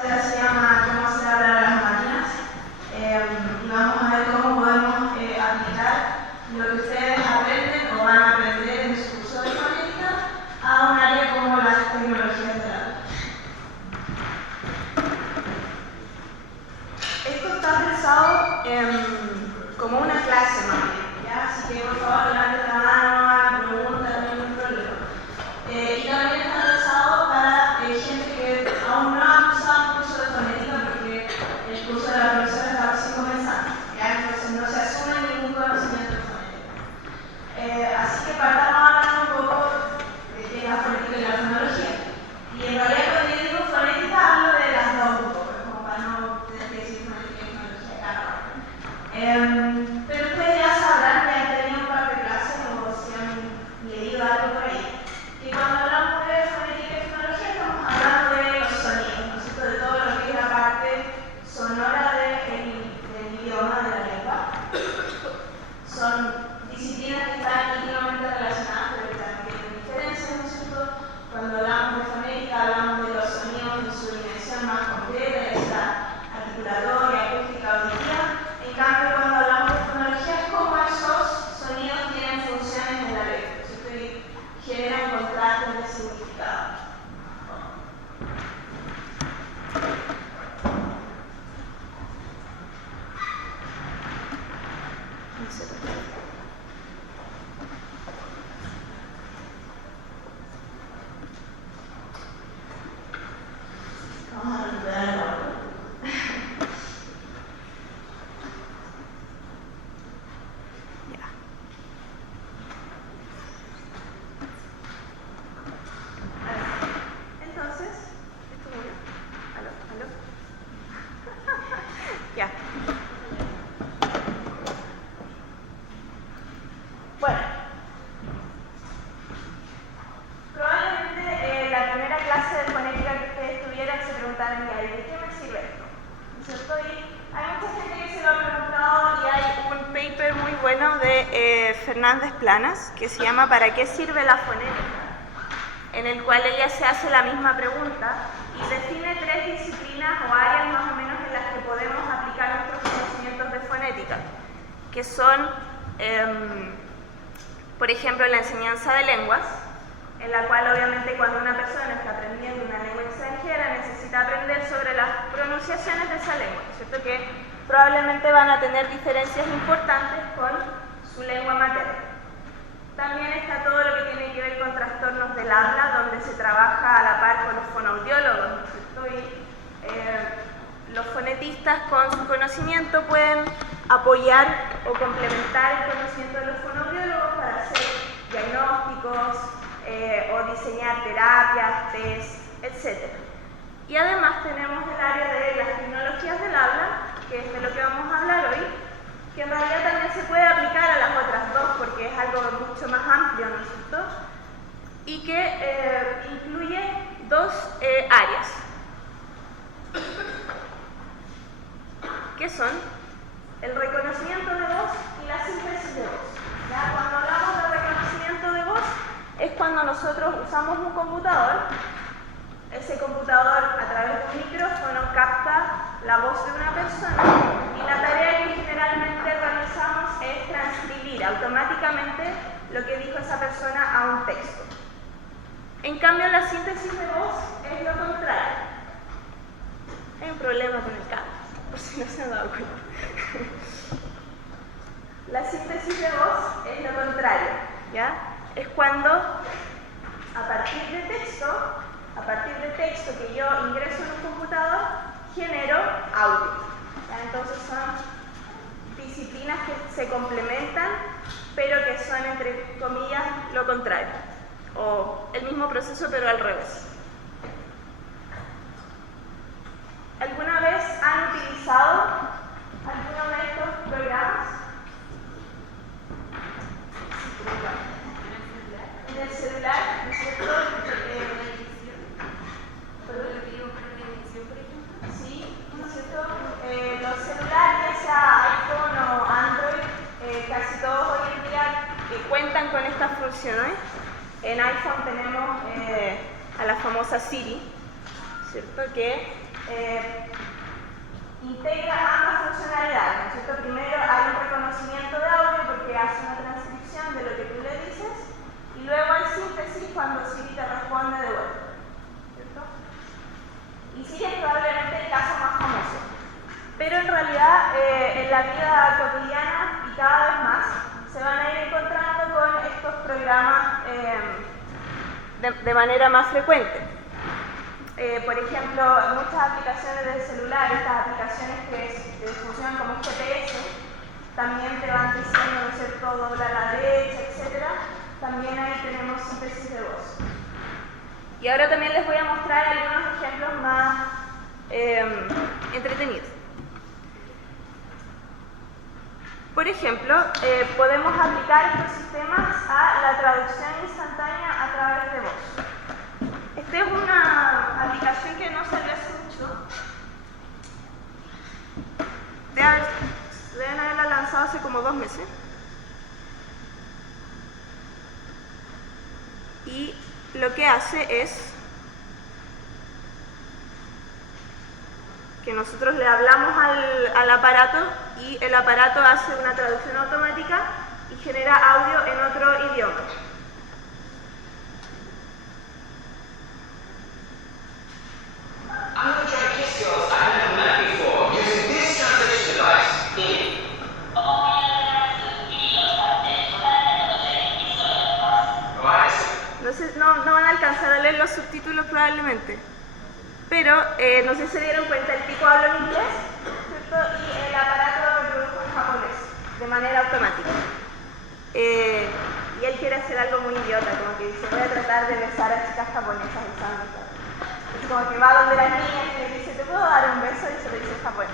Se llama Cómo hacer hablar a las máquinas y vamos a ver cómo podemos aplicar lo que ustedes aprenden o van a aprender en su curso de fonética a un área como las tecnologías de la vida. Esto está pensado como una clase más bien, ¿ya? Así que por favor levanten la mano, hagan preguntas, no hay ningún problema. Y también está pensado para gente que aún no ha cursado un curso de fonética porque el curso de la profesora está recién comenzando, ¿ya? Entonces no se asume ningún conocimiento de fonética. Así que partamos hablando un poco de qué es la fonética y la fonología. Y en realidad cuando yo digo fonética hablo de las dos un poco, como para no tener que decir fonética y fonología cada uno. Pero ustedes ya sabrán que han tenido un par de clases o si han leído algo por ahí. Y cuando hablamos de fonética y fonología estamos hablando de los sonidos, ¿no es cierto? De todo lo que es la parte sonora del idioma, de la lengua. Son disciplinas que están íntimamente relacionadas, pero que también tienen diferencias, ¿no es cierto? Cuando hablamos de fonética hablamos de los sonidos en su dimensión más completa, ya sea articulatoria, acústica, auditiva. En cambio, cuando hablamos de fonología es cómo esos sonidos tienen funciones en la letra, ¿no es cierto? Y generan contrastes de significado. Vamos a recuperar el orden. Entonces, ¿esto murió? ¿Aló? Ya. Bueno. Probablemente la primera clase de fonética que ustedes tuvieran se preguntaran, ¿de qué me sirve esto? ¿No es cierto? Y hay mucha gente que se lo ha preguntado y hay un paper muy bueno de Fernández Planas que se llama ¿Para qué sirve la fonética?, en el cual ella se hace la misma pregunta y define 3 disciplinas o áreas más o menos en las que podemos aplicar nuestros conocimientos de fonética, que son, por ejemplo, la enseñanza de lenguas, en la cual obviamente cuando una persona está aprendiendo una lengua extranjera necesita aprender sobre las pronunciaciones de esa lengua, ¿cierto? Que probablemente van a tener diferencias importantes con su lengua materna. También está todo lo que tiene que ver con trastornos del habla, donde se trabaja a la par con los fonoaudiólogos, ¿no es cierto? Y los fonetistas con su conocimiento pueden apoyar o complementar el conocimiento de los fonoaudiólogos para hacer diagnósticos o diseñar terapias, test, etc. Y además tenemos el área de las tecnologías del habla, que es de lo que vamos a hablar hoy, que en realidad también se puede aplicar a las otras dos porque es algo mucho más amplio, ¿no es cierto? Y que incluye 2 áreas, que son el reconocimiento de voz y la síntesis de voz. ¿Ya? Cuando hablamos de reconocimiento de voz es cuando nosotros usamos un computador. Ese computador a través de un micrófono capta la voz de una persona y la tarea que generalmente realizamos es transcribir automáticamente lo que dijo esa persona a un texto. En cambio, la síntesis de voz es lo contrario. Hay un problema con el cable, por si no se han dado cuenta. La síntesis de voz es lo contrario, ¿ya? Es cuando a partir de texto que yo ingreso en un computador, genero audio. ¿Ya? Entonces son disciplinas que se complementan, pero que son, entre comillas, lo contrario. O el mismo proceso, pero al revés. ¿Alguna vez han utilizado alguno de estos programas? En el celular, ¿no es cierto? Sí, ¿no es cierto? Los celulares, ya sea iPhone o Android, casi todos hoy en día cuentan con estas funciones. En iPhone tenemos a la famosa Siri, ¿cierto? Que integra ambas funcionalidades, ¿no es cierto? Primero hay un reconocimiento de audio porque hace una transcripción de lo que tú le dices y luego hay síntesis cuando Siri te responde de vuelta, ¿cierto? Y Siri es probablemente el caso más famoso, pero en realidad en la vida cotidiana y cada vez más se van a ir encontrando con estos programas de manera más frecuente. Por ejemplo, muchas aplicaciones del celular, estas aplicaciones que funcionan como GPS, también te van diciendo, ¿no es cierto?, dobla a la derecha, etc. También ahí tenemos síntesis de voz. Y ahora también les voy a mostrar algunos ejemplos más entretenidos. Por ejemplo, podemos aplicar estos sistemas a la traducción instantánea a través de voz. Esta es una aplicación que no salió hace mucho. Deben haberla lanzado hace como 2 meses. Y lo que hace es que nosotros le hablamos al aparato y el aparato hace una traducción automática y genera audio en otro idioma. I'm going to try to kiss girls I haven't met before using this translation device in. No van a alcanzar a leer los subtítulos probablemente, pero no sé si se dieron cuenta, el tipo habla en inglés, ¿cierto? Y el aparato lo reproduce en japonés, de manera automática. Y él quiere hacer algo muy idiota, como que dice, voy a tratar de besar a chicas japonesas usando esto. Es como que va donde las niñas y les dice, ¿te puedo dar un beso? Y se lo dice en japonés.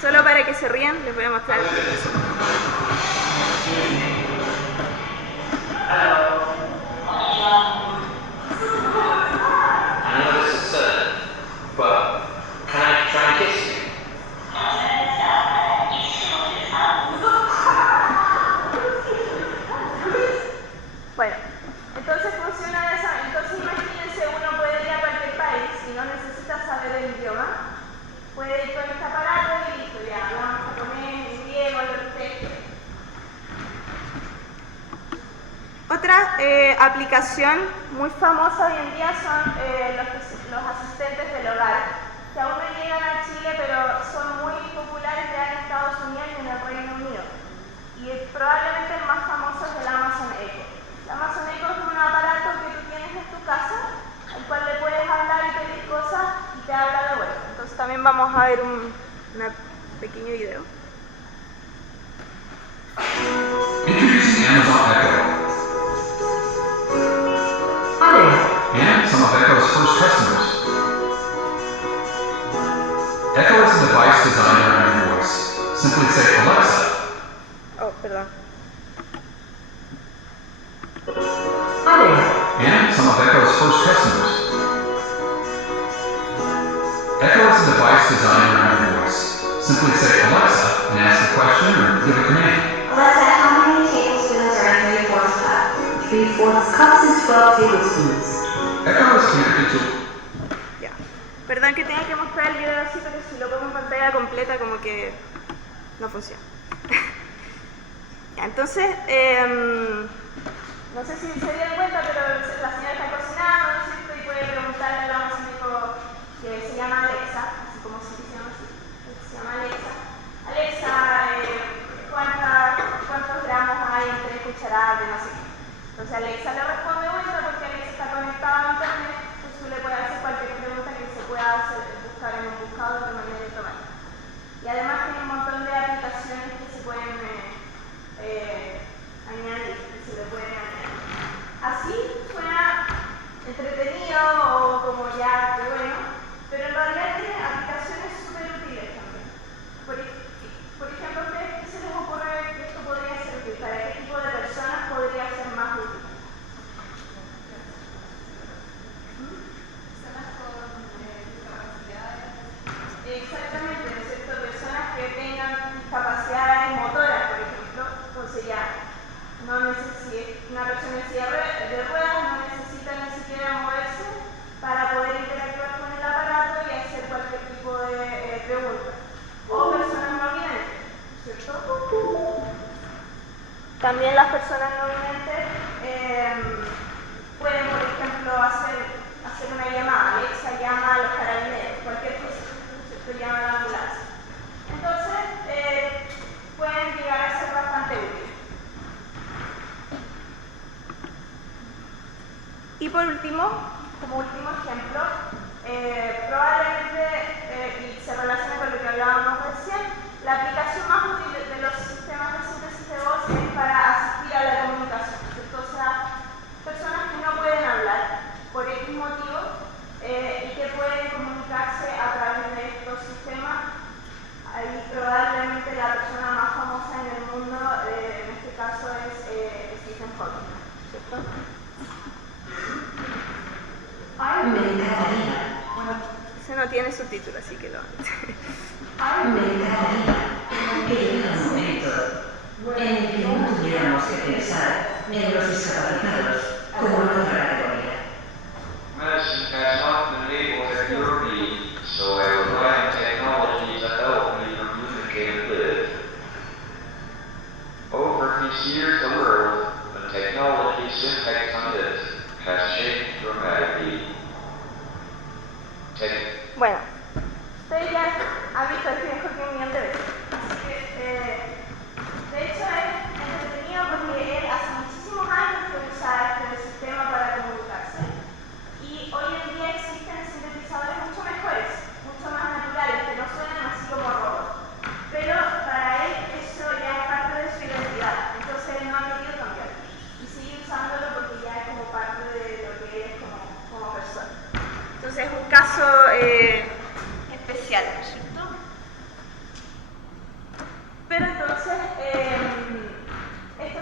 Solo para que se rían, les voy a mostrar. I know this is sudden, but can I try and kiss you? Bueno, entonces funciona de esa manera. Entonces imagínense, uno puede ir a cualquier país y no necesita saber el idioma. Puede ir con este aparato y listo, ya hablamos japonés, griego, lo que usted quiera. Otra aplicación muy famosa hoy en día son los asistentes del hogar, que aún no llegan a Chile, pero son muy populares ya en Estados Unidos y en el Reino Unido. Y probablemente el más famoso es el Amazon Echo. El Amazon Echo es un aparato que tú tienes en tu casa, al cual le puedes hablar y pedir cosas y te habla de vuelta. Entonces también vamos a ver un pequeño video. Introducing Amazon Echo. And some of Echo's first customers. Echo is a device designed around your voice. Simply say, Alexa. Oh, perdón. And some of Echo's first customers. Echo is a device designed around your voice. Simply say, Alexa, and ask a question or give a command. Alexa, how many tablespoons are in 3/4 cup? 3/4 cups is 12 tablespoons. Echo is connected to... Ya. Perdón que tenga que mostrar el video así, pero si lo pongo en pantalla completa como que no funciona. Ya, entonces, no sé si se dieron cuenta, pero la señora está cocinando, ¿no es cierto? Y puede preguntarle al Amazon Echo que se llama Alexa, así como si se llama así, se llama Alexa. Alexa, ¿cuántos gramos hay en 3 cucharadas de no sé qué? Entonces Alexa le responde vuelta porque Alexa está conectada a internet, pues tú le puedes hacer cualquier pregunta que se pueda buscar en un buscador de manera automática. Y además tiene un montón de aplicaciones que se pueden añadir, que se le pueden añadir. Así suena entretenido o como ya, que bueno, pero en realidad tiene aplicaciones súper útiles también. Por ejemplo, ¿a ustedes qué se les ocurre que esto podría servir? ¿Para qué tipo de personas podría ser más útil? Personas con discapacidades. Exactamente, ¿no es cierto? Personas que tengan capacidades motoras, por ejemplo, entonces ya no necesita, una persona en silla de ruedas no necesita ni siquiera moverse para poder interactuar con el aparato y hacer cualquier También las personas no videntes pueden, por ejemplo, hacer una llamada. Alexa llama a los carabineros, cualquier cosa, se llama a la ambulancia. Entonces, pueden llegar a ser bastante útiles. Y por último, como último ejemplo, probablemente, y se relaciona con lo que hablábamos recién, la aplicación más útil de los sistemas de síntesis de voz es para asistir a la comunicación, ¿cierto? O sea, personas que no pueden hablar por X motivo y que pueden comunicarse a través de estos sistemas. Ahí probablemente la persona más famosa en el mundo, en este caso, es Stephen Hawking, ¿cierto? Me encantaría. Bueno, ese no tiene subtítulo, así que lo... Me encantaría que llegara un momento en el que no tuviéramos que pensar en los discapacitados como en otra categoría. Medicine has not been able to cure me, so I rely on technology to help me communicate and live. Over these years, the world, the technology's impact on it has changed dramatically. Bueno, ustedes ya han visto el Stephen Hawking un millón de veces. Así que, de hecho, es entretenido porque él hace muchísimos años que usa este sistema para comunicarse. Y hoy en día existen sintetizadores mucho mejores, mucho más naturales, que no suenan así como robots. Pero para él eso ya es parte de su identidad, entonces él no ha querido cambiar. Y sigue usándolo porque ya es como parte de lo que él es como persona. Entonces es un caso especial, ¿no es cierto? Pero entonces, esto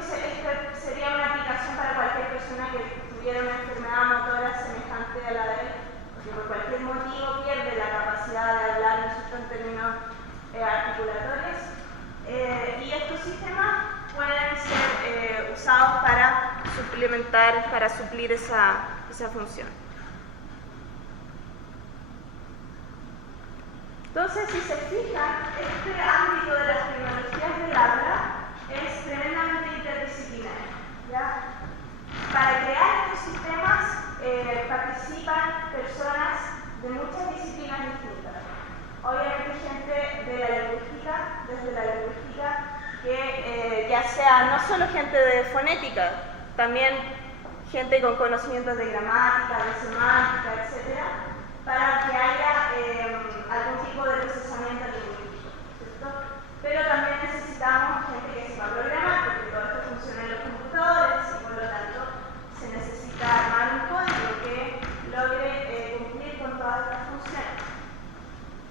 sería una aplicación para cualquier persona que tuviera una enfermedad motora semejante a la de él, porque por cualquier motivo pierde la capacidad de hablar, ¿no es cierto?, en términos articulatorios. Y estos sistemas pueden ser usados para suplementar, para suplir esa función. Entonces, si se fijan, este ámbito de las tecnologías del habla es tremendamente interdisciplinario, ¿ya? Para crear estos sistemas participan personas de muchas disciplinas distintas. Obviamente gente de la lingüística, desde la lingüística, que ya sea no solo gente de fonética, también gente con conocimientos de gramática, de semántica, etc., para que haya algún tipo de procesamiento lingüístico, ¿cierto? Pero también necesitamos gente que sepa programar, porque todo esto funciona en los computadores y por lo tanto se necesita armar un código que logre cumplir con todas estas funciones.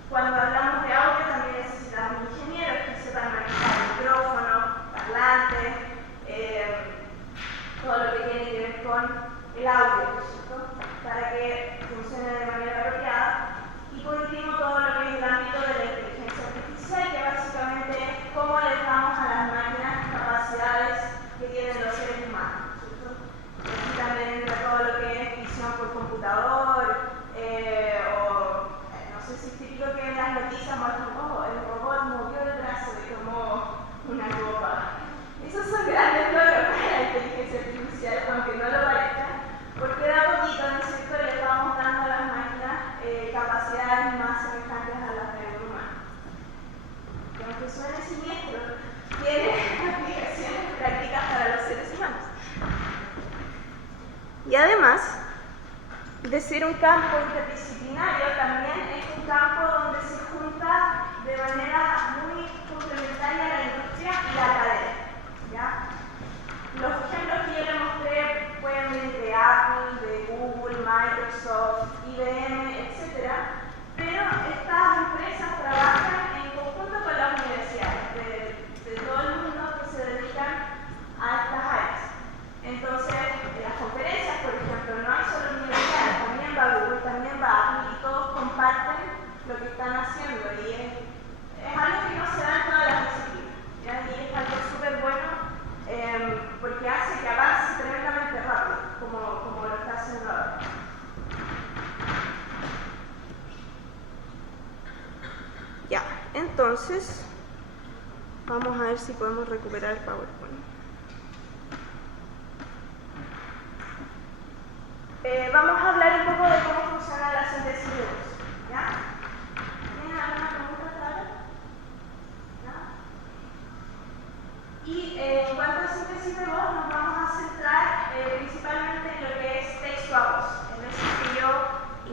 Cuando hablamos de audio también necesitamos ingenieros que sepan manejar micrófonos, parlantes, todo lo que tiene que ver con el audio, ¿cierto? Para que funcione de manera apropiada. Y por último, todo lo que es el ámbito de la inteligencia artificial, que básicamente es cómo les damos a las máquinas capacidades que tienen los seres humanos, ¿cierto? Y aquí también entra todo lo que es visión por computador, o no sé si es típico que en las noticias muestran, oh, el robot movió el brazo y tomó una copa. Esos son grandes logros para la inteligencia artificial, aunque no lo parezca, porque de a poquito, ¿no es cierto?, le vamos dando a las máquinas capacidades más semejantes a las del humano. Que aunque suene siniestro, tiene aplicaciones prácticas para los seres humanos. Y además de ser un campo interdisciplinario, también es un campo donde se junta de manera muy complementaria la industria y la academia, ¿ya? Los ejemplos que yo les mostré pueden venir de Apple, de Google, Microsoft, IBM, etc. Pero estas empresas trabajan en conjunto con las universidades de todo el mundo que se dedican a estas áreas. Entonces, en las conferencias, por ejemplo, no hay solo universidades, también va Google, también va Apple, y todos comparten lo que están haciendo. Y es algo que no se da en todas las disciplinas, ¿ya? Y es algo súper bueno porque hace que avance tremendamente rápido, como lo está haciendo ahora. Ya, entonces, vamos a ver si podemos recuperar el PowerPoint. vamos a hablar un poco de cómo funciona la síntesis de voz. ¿Ya? ¿Tienen alguna pregunta hasta ahora? ¿No? Y en cuanto a síntesis de voz, nos vamos a centrar principalmente en lo que es texto a voz. Es decir, que yo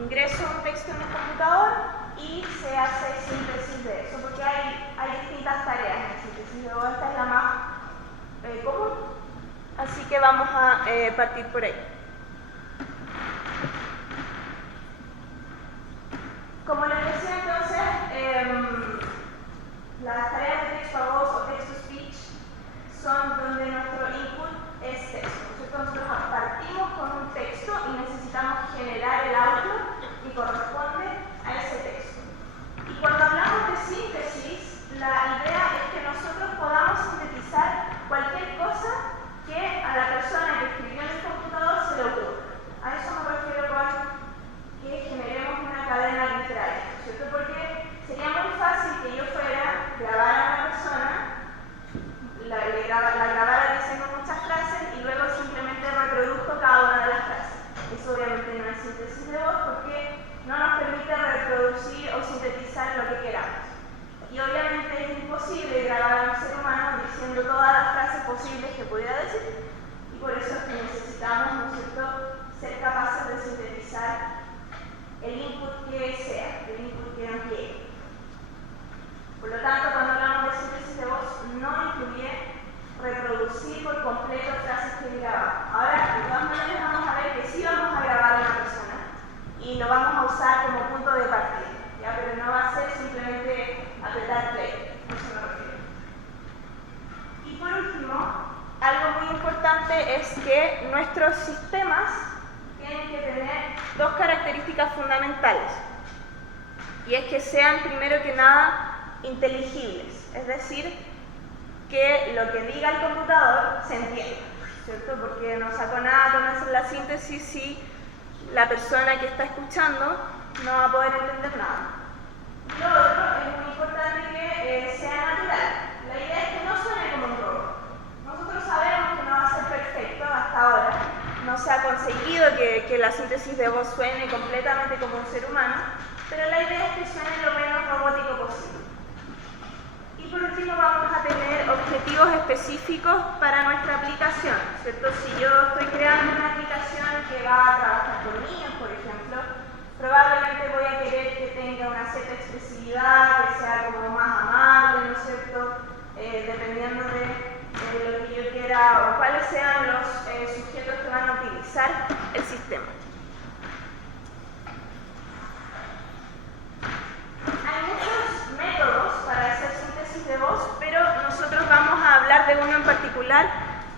ingreso un texto en el computador y se hace síntesis de eso, porque hay distintas tareas en la síntesis de voz. Esta es la más común, así que vamos a partir por ahí. Como les decía entonces, las tareas de texto a voz o text-to-speech son donde nuestro input es texto. Nosotros partimos con un texto y necesitamos generar el output que corresponde a ese texto. Y cuando hablamos de síntesis, la idea es que nosotros podamos sintetizar cualquier cosa que a la persona que escribió en el computador se le ocurra. A eso me refiero con que generemos una cadena literaria, ¿cierto? Porque sería muy fácil que yo fuera, grabara a una persona, la grabara diciendo muchas frases y luego simplemente reproduzco cada una de las frases. Eso obviamente no es síntesis de voz porque no nos permite reproducir o sintetizar lo que queramos. Y obviamente es imposible grabar a un ser humano diciendo todas las frases posibles que pudiera decir. Y por eso es que necesitamos, ¿no es cierto?, ser capaces de sintetizar el input que sea, el input que nos llegue. Por lo tanto, cuando hablamos de síntesis de voz, no incluye reproducir por completo frases que grabamos. Ahora, de todas maneras, vamos a ver que sí vamos a grabar a una persona y lo vamos a usar como punto de partida, ¿ya? Pero no va a ser simplemente apretar play, eso me refiero. Y por último, algo muy importante es que nuestros sistemas tienen que tener dos características fundamentales, y es que sean primero que nada inteligibles, es decir, que lo que diga el computador se entienda, ¿cierto? Porque no saco nada con hacer la síntesis si la persona que está escuchando no va a poder entender nada. Lo otro es muy importante que sea natural. La idea es que no suene como un robot. Nosotros sabemos que no va a ser perfecto hasta ahora. No se ha conseguido que la síntesis de voz suene completamente como un ser humano, pero la idea es que suene lo menos robótico posible. Y por último vamos a tener objetivos específicos para nuestra aplicación, ¿cierto? Si yo estoy creando una aplicación que va a trabajar con niños, por ejemplo, probablemente voy a querer que tenga una cierta expresividad, que sea como más amable, ¿no es cierto? Dependiendo de lo que yo quiera o cuáles sean los sujetos que van a utilizar el sistema. Hay muchos métodos para hacer síntesis de voz, pero nosotros vamos a hablar de uno en particular,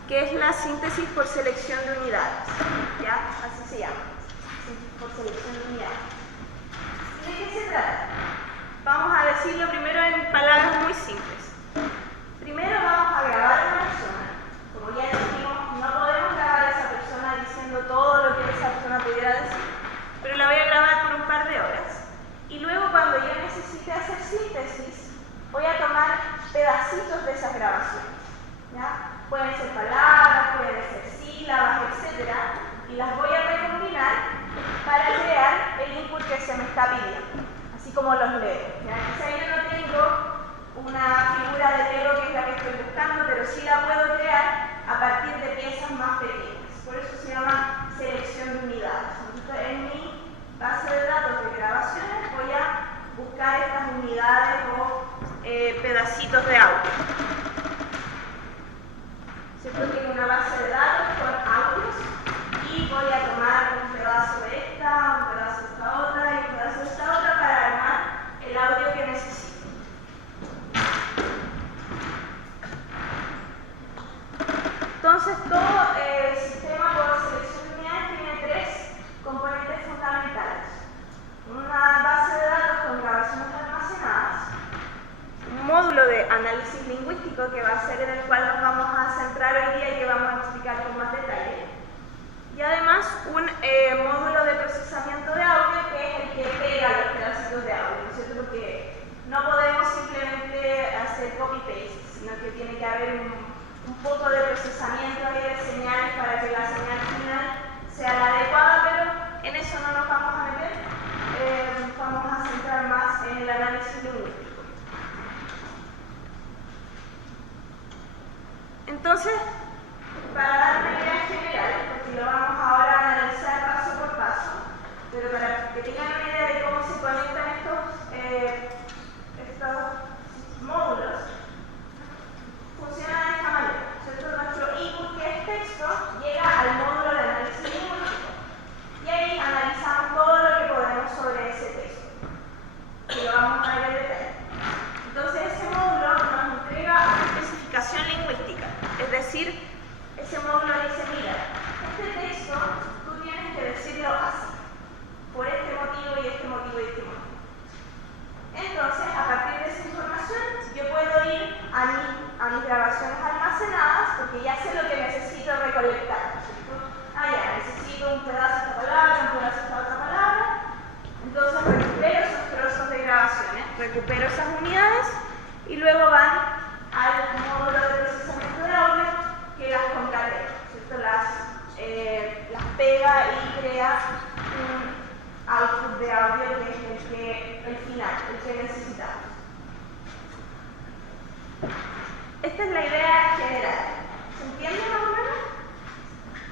que es la síntesis por selección de unidades. ¿Ya? Así se llama. Síntesis por selección de unidades. ¿Y de qué se trata? Vamos a decirlo primero en palabras muy simples. Primero vamos a grabar a una persona. Como ya dijimos, no podemos grabar a esa persona diciendo todo lo que esa persona pudiera decir, pero la voy a grabar por un par de horas. Y luego cuando yo necesite hacer síntesis, voy a tomar pedacitos de esas grabaciones. ¿Ya? Pueden ser palabras, pueden ser sílabas, etc. Y las voy a recombinar para crear el input que se me está pidiendo, así como los leo. ¿Ya? Quizá yo no tengo una figura de Lego que es la que estoy buscando, pero sí la puedo crear a partir de piezas más pequeñas. Por eso se llama selección de unidades. Entonces, en mi base de datos de grabaciones voy a buscar estas unidades o pedacitos de audio. ¿Cierto? Tengo una base de datos con audios y voy a tomar un pedazo de esta, un pedazo de esta otra y un pedazo de esta otra para armar el audio que necesito. Entonces, todo sistema por selección de unidades tiene tres componentes fundamentales. Una base de datos con grabaciones almacenadas, un módulo de análisis lingüístico que va a ser en el cual nos vamos a centrar hoy día y que vamos a explicar con más detalle, y además un módulo de procesamiento de audio que es el que pega los pedacitos de audio, ¿no es cierto? Porque no podemos simplemente hacer copy-paste, sino que tiene que haber un poco de procesamiento ahí de señales para que la señal final sea la adecuada, pero en eso no nos vamos a meter. Vamos a centrar más en el análisis lingüístico. Entonces, para dar una idea general, porque lo vamos ahora a analizar paso por paso, pero para que tengan una idea de cómo se conectan estos módulos, funciona de esta manera, ¿cierto? Nuestro input, que es texto, llega al módulo de análisis lingüístico y ahí analizamos todo lo que podemos sobre ese texto, y lo vamos a ver en detalle. Entonces ese módulo nos entrega una especificación lingüística, es decir, ese módulo dice, mira, este texto tú tienes que decirlo así, por este motivo y este motivo y este motivo. Entonces, a partir de esa información, yo puedo ir a mis grabaciones almacenadas, porque ya sé lo que necesito recolectar, ¿cierto? Ya, necesito un pedazo de esta palabra, un pedazo de esta otra palabra. Entonces recupero esos trozos de grabaciones, recupero esas unidades y luego van al módulo de procesamiento de audio que las concatena, ¿cierto? Las pega y crea un output de audio que es el final, el que necesitamos. Esta es la idea general. ¿Se entiende más o menos?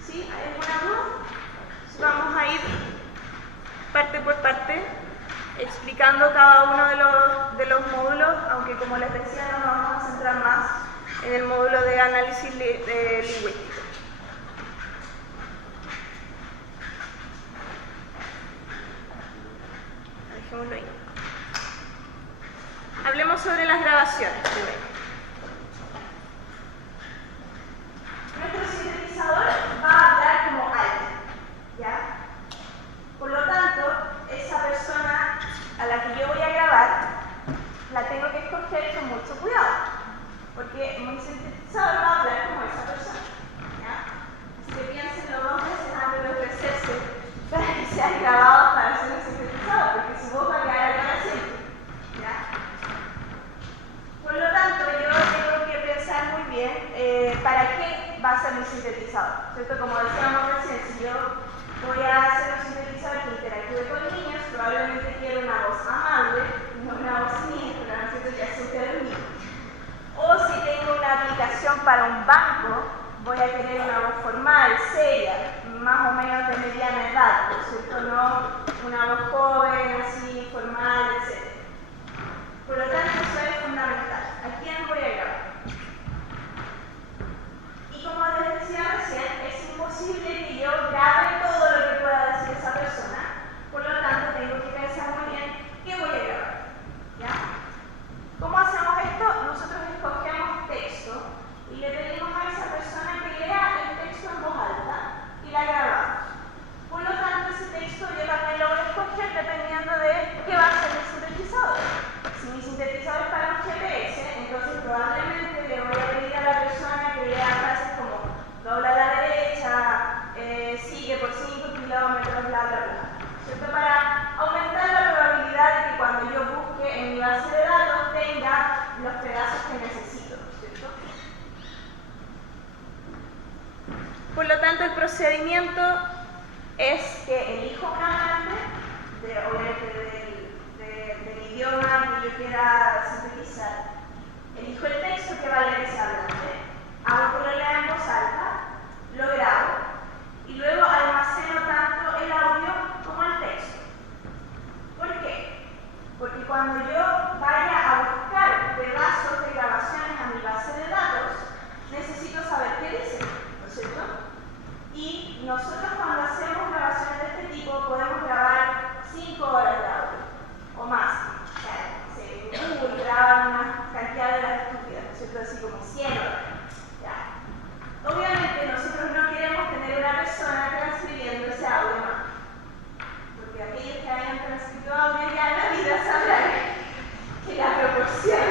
¿Sí? ¿Hay alguna duda? Vamos a ir parte por parte explicando cada uno de los módulos, aunque como les decía nos vamos a centrar más en el módulo de análisis lingüístico. Dejémoslo ahí. Hablemos sobre las grabaciones primero. Nuestro sintetizador va a hablar como alguien, ¿ya? Por lo tanto, esa persona a la que yo voy a grabar, la tengo que escoger con mucho cuidado, porque mi sintetizador va a hablar como esa persona, ¿ya? Así que piénsenlo 2 veces antes de ofrecerse para que sean grabados para ser un sintetizador, porque su voz va a quedar ahí para siempre, ¿ya? Por lo tanto, yo tengo que pensar muy bien para qué va a ser mi sintetizador, ¿cierto? Como decíamos recién, si yo voy a hacer un sintetizador que interactúe con niños, probablemente quiero una voz amable, no una voz siniestra, ¿no es cierto?, que asuste a los niños. O si tengo una aplicación para un banco, voy a querer una voz formal, seria, más o menos de mediana edad, ¿no es cierto? No una voz joven, así, formal, etc. Por lo tanto, eso es fundamental. ¿A quién voy a grabar? Y como les decía recién, es imposible que yo grabe todo lo que pueda decir esa persona, por lo tanto tengo que pensar muy bien qué voy a grabar, ¿ya? ¿Cómo hacemos esto? Nosotros escogemos texto y le pedimos a esa persona que lea el texto en voz alta y la grabamos. Por lo tanto, ese texto yo también lo voy a escoger dependiendo de qué va a ser mi sintetizador. Si mi sintetizador es para un GPS, entonces probablemente le voy a pedir a la persona que lea frases como dobla a la derecha, sigue por 5 kilómetros, bla, bla, bla. ¿Cierto? Para aumentar la probabilidad de que cuando yo busque en mi base de datos tenga los pedazos que necesito, ¿cierto? Por lo tanto, el procedimiento es que elijo una parte, obviamente del idioma que yo quiera sintetizar, elijo el texto que va a leer ese hablante, hago que lo lea en voz alta, lo grabo y luego almaceno tanto el audio como el texto. ¿Por qué? Porque cuando yo vaya a buscar pedazos de grabaciones a mi base de datos, necesito saber qué dice, ¿no es cierto? Y nosotros cuando hacemos grabaciones de este tipo podemos grabar 5 horas de audio o más. O sea, Google graba una cantidad de horas estúpidas, ¿no es cierto? Así como 100 horas. ¿Ya? Obviamente nosotros no queremos tener una persona transcribiendo ese audio más. Porque aquellos que hayan transcrito audio ya en la vida sabrán que la proporción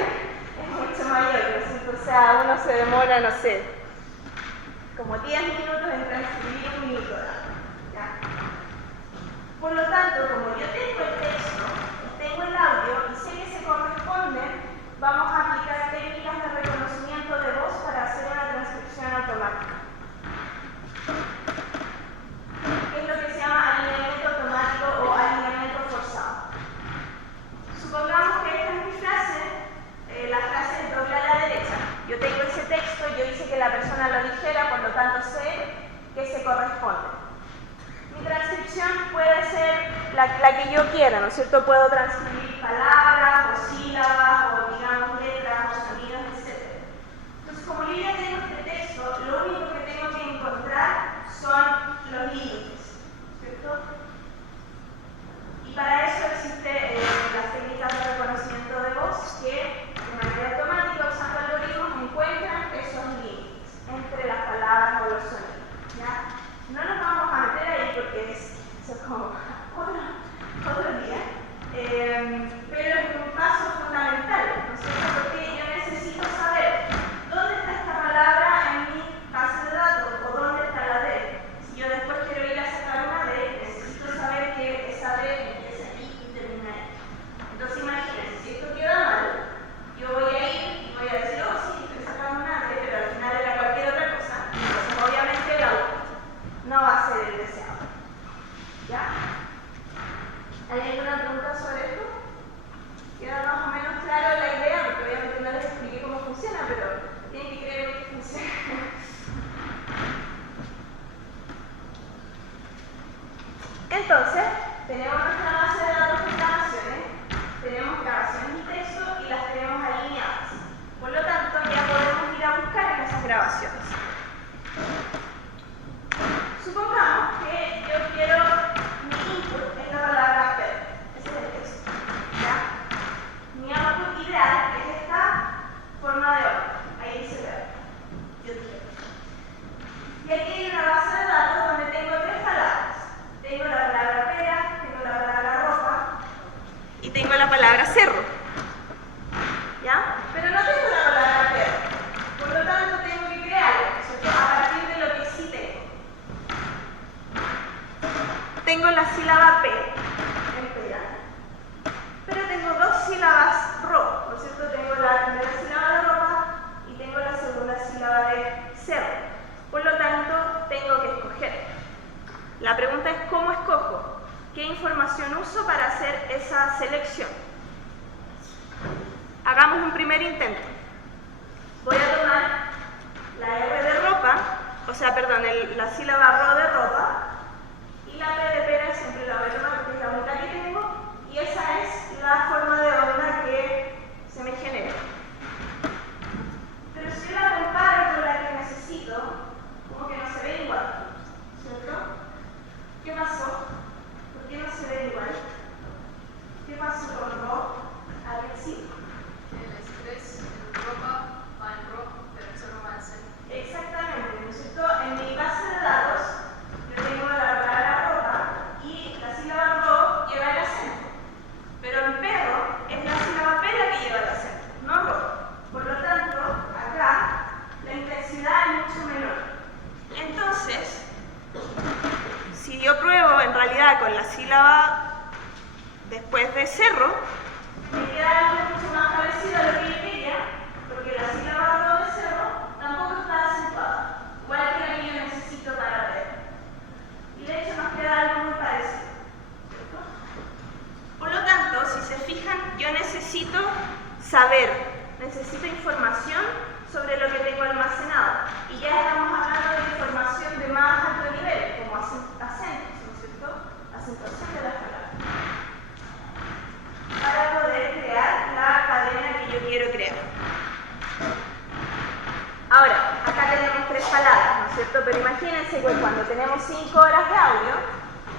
es mucho mayor, ¿no es cierto? O sea, uno se demora, no sé, como 10 minutos en transcribir 1 minuto de audio, ¿ya? Por lo tanto, como yo tengo el texto, tengo el audio y sé que se corresponden, vamos a aplicar técnicas de reconocimiento de voz para hacer una transcripción automática. sé que se corresponden. Mi transcripción puede ser la que yo quiera, ¿no es cierto? Puedo transcribir palabras o sílabas o, digamos, letras o sonidos, etc. Entonces, como yo ya tengo este texto, lo único que tengo que encontrar son los límites, ¿cierto? Y para eso existen las técnicas de reconocimiento de voz que, de manera automática, usando algoritmos, encuentran esos límites entre las palabras o los sonidos, ¿ya? No nos vamos a meter ahí porque eso es como otro día, pero es un paso fundamental, ¿no es cierto? Porque yo necesito saber dónde está esta palabra en mi base de datos o dónde está la D. Si yo después quiero ir a sacar una D, necesito saber que esa D empieza aquí y termina ahí. Entonces imagínense, si esto queda mal, yo voy a ir y voy a decir, oh sí, estoy sacando una D, pero al final era cualquier otra cosa. Entonces obviamente el output no va a ser el deseado. ¿Ya? ¿Hay alguna pregunta sobre esto? ¿Queda más o menos claro la idea? Porque obviamente no les expliqué cómo funciona, pero tienen que creer que funciona. Entonces, tenemos nuestra base de datos de grabaciones, tenemos grabaciones de texto y las tenemos alineadas. Por lo tanto, ya podemos ir a buscar en esas grabaciones. Supongamos que yo quiero mi input es la palabra per, ese es el texto, ¿ya? Mi output ideal es esta forma de obra, ahí dice ver, yo quiero. Y aquí hay una base de datos donde tengo tres palabras. Tengo la palabra pera, tengo la palabra ropa y tengo la palabra cerro, ¿ya? Pero no tengo la palabra pera, por lo tanto tengo que crearlo, ¿cierto? A partir de lo que sí tengo. Tengo la sílaba P en pera, pero tengo dos sílabas ro, ¿no es cierto? Tengo la primera sílaba de ropa y tengo la segunda sílaba de cerro. Por lo tanto, tengo que escoger. La pregunta es ¿cómo escojo? ¿Qué información uso para hacer esa selección? Hagamos un primer intento. Voy a tomar la R de ropa, la sílaba ro de ropa, y la P de pera siempre la voy a tomar porque es la única que tengo, y esa es la forma de onda que se me genera. Pero si yo la comparo con la que necesito, como que no se ve igual, ¿cierto? ¿Qué pasó? ¿Por qué no se ve igual? ¿Qué pasó con ro al principio? El estrés, en ropa va en ro, pero eso no va en ser. Exactamente, ¿no es cierto? En mi base de datos yo tengo la palabra ropa y la sílaba ro lleva el acento. Pero en perro es la sílaba P la que lleva el acento, no ro. Por lo tanto, acá la intensidad es mucho menor. Entonces, si yo pruebo en realidad con la sílaba después de cerro, me queda algo mucho más parecido a lo que yo quería, porque la sílaba ro de cerro tampoco está acentuada, igual que la que yo necesito para ver. Y de hecho nos queda algo muy parecido, ¿cierto? Por lo tanto, si se fijan, yo necesito saber, necesito información sobre lo que tengo almacenado. Y ya estamos hablando de información de más alto nivel, como acentos, ¿no es cierto? Acentuación de las palabras. Para poder crear la cadena que yo quiero crear. Ahora, acá tenemos tres palabras, ¿no es cierto? Pero imagínense que cuando tenemos 5 horas de audio,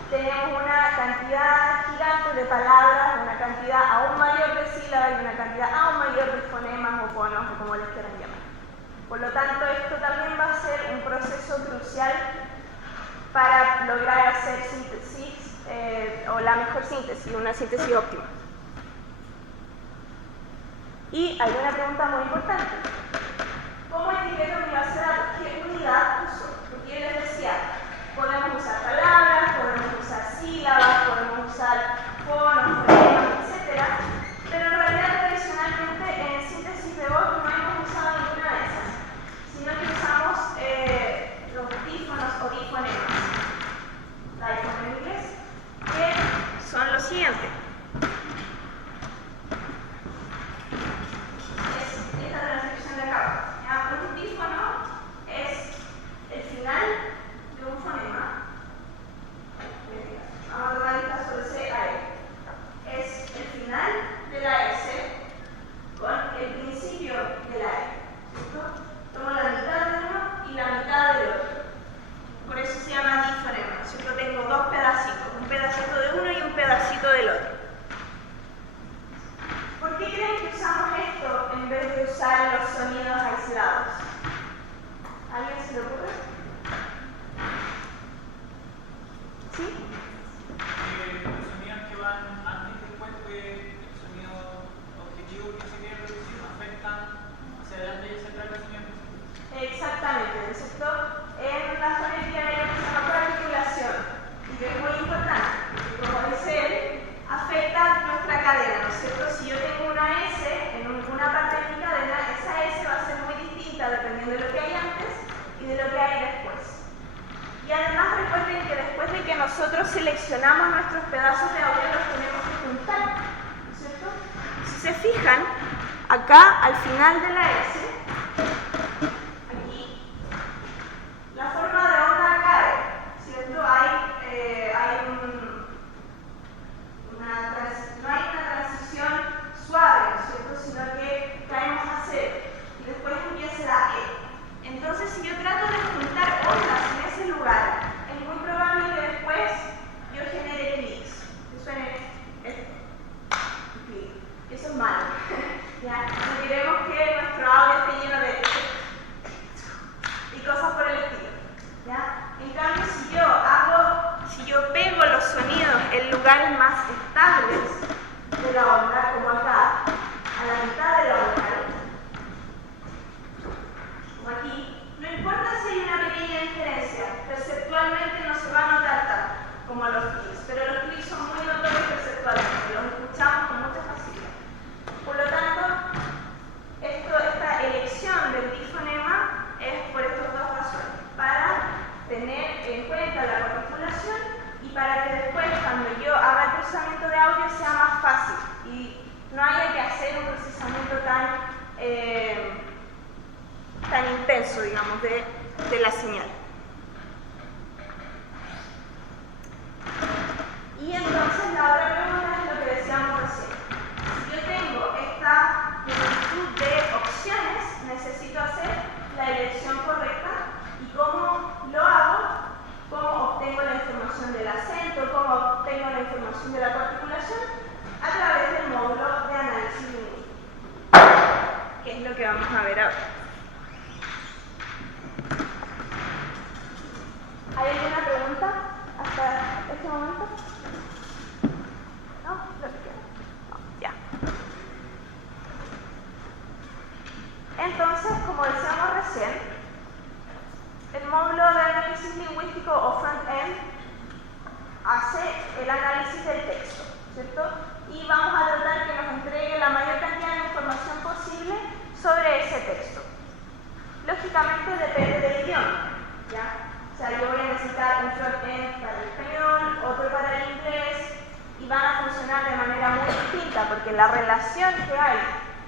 tenemos una cantidad gigante de palabras, una cantidad aún mayor de sílabas y una cantidad aún mayor de fonemas o fonos o como les quieran llamar. Por lo tanto, esto también va a ser un proceso crucial para lograr hacer síntesis o la mejor síntesis, una síntesis óptima. Y hay una pregunta muy importante. ¿Cómo etiqueto mi base de datos? ¿Qué unidad uso? Porque yo les decía, podemos usar palabras, podemos usar sílabas, podemos usar fonos, fonemas, etc. Pero en realidad tradicionalmente en síntesis de voz no hemos usado ninguna de esas, sino que usamos los dífonos o difonemas, diphone en inglés, que son los siguientes. Esta transcripción los sonidos aislados. ¿Alguien se le ocurre? ¿Sí? Los sonidos que van antes y después del sonido objetivo que se quiere reducir afectan hacia adelante y hacia atrás los sonidos. Exactamente, ¿no es cierto? En la fonética hay algo que se llama articulación y que es muy importante, porque como dice él, afecta nuestra cadena, ¿no es cierto? Si yo tengo una S en una parte de mi cadena, esa S va a ser muy distinta dependiendo de lo que hay antes y de lo que hay después. Y además recuerden que después de que nosotros seleccionamos nuestros pedazos de audio, los tenemos que juntar, ¿no es cierto? Si se fijan, acá al final de la S, aquí, la forma de onda cae, ¿cierto? No hay una transición suave, ¿no es cierto? Sino que caemos a cero y después empieza la E. Entonces, si yo trato de juntar ondas en ese lugar, es muy probable que después yo genere clics. Que suene esto. Clic. Eso es malo. ¿Ya? No queremos que nuestro audio esté lleno de y cosas por el estilo. ¿Ya? En cambio, si yo pego los sonidos en lugares más estables de la onda, como acá, a la mitad de la onda, como aquí, no importa si hay una pequeña diferencia, perceptualmente no se va a notar tanto como los clics, pero los clics son muy notorios perceptualmente, los escuchamos con mucha facilidad. Por lo tanto, esta elección del difonema es por estas dos razones, para tener en cuenta la articulación y para que después, cuando yo haga el procesamiento de audio, sea más fácil y no haya que hacer un procesamiento tan intenso, digamos, de la señal. Y entonces la otra pregunta es lo que decíamos recién. Si yo tengo esta multitud de opciones, necesito hacer la elección correcta. ¿Y cómo lo hago? ¿Cómo obtengo la información del acento? ¿Cómo obtengo la información de la articulación? A través del módulo de análisis lingüístico, que es lo que vamos a ver ahora. ¿Hay alguna pregunta hasta este momento? ¿No? ¿Lo que queda? No, ya. Entonces, como decíamos recién, el módulo de análisis lingüístico o front-end hace el análisis del texto, ¿cierto? Y vamos a tratar que nos entregue la mayor cantidad de información posible sobre ese texto. Lógicamente depende del idioma, ¿ya? O sea, yo voy a necesitar un front-end para el español, otro para el inglés, y van a funcionar de manera muy distinta, porque la relación que hay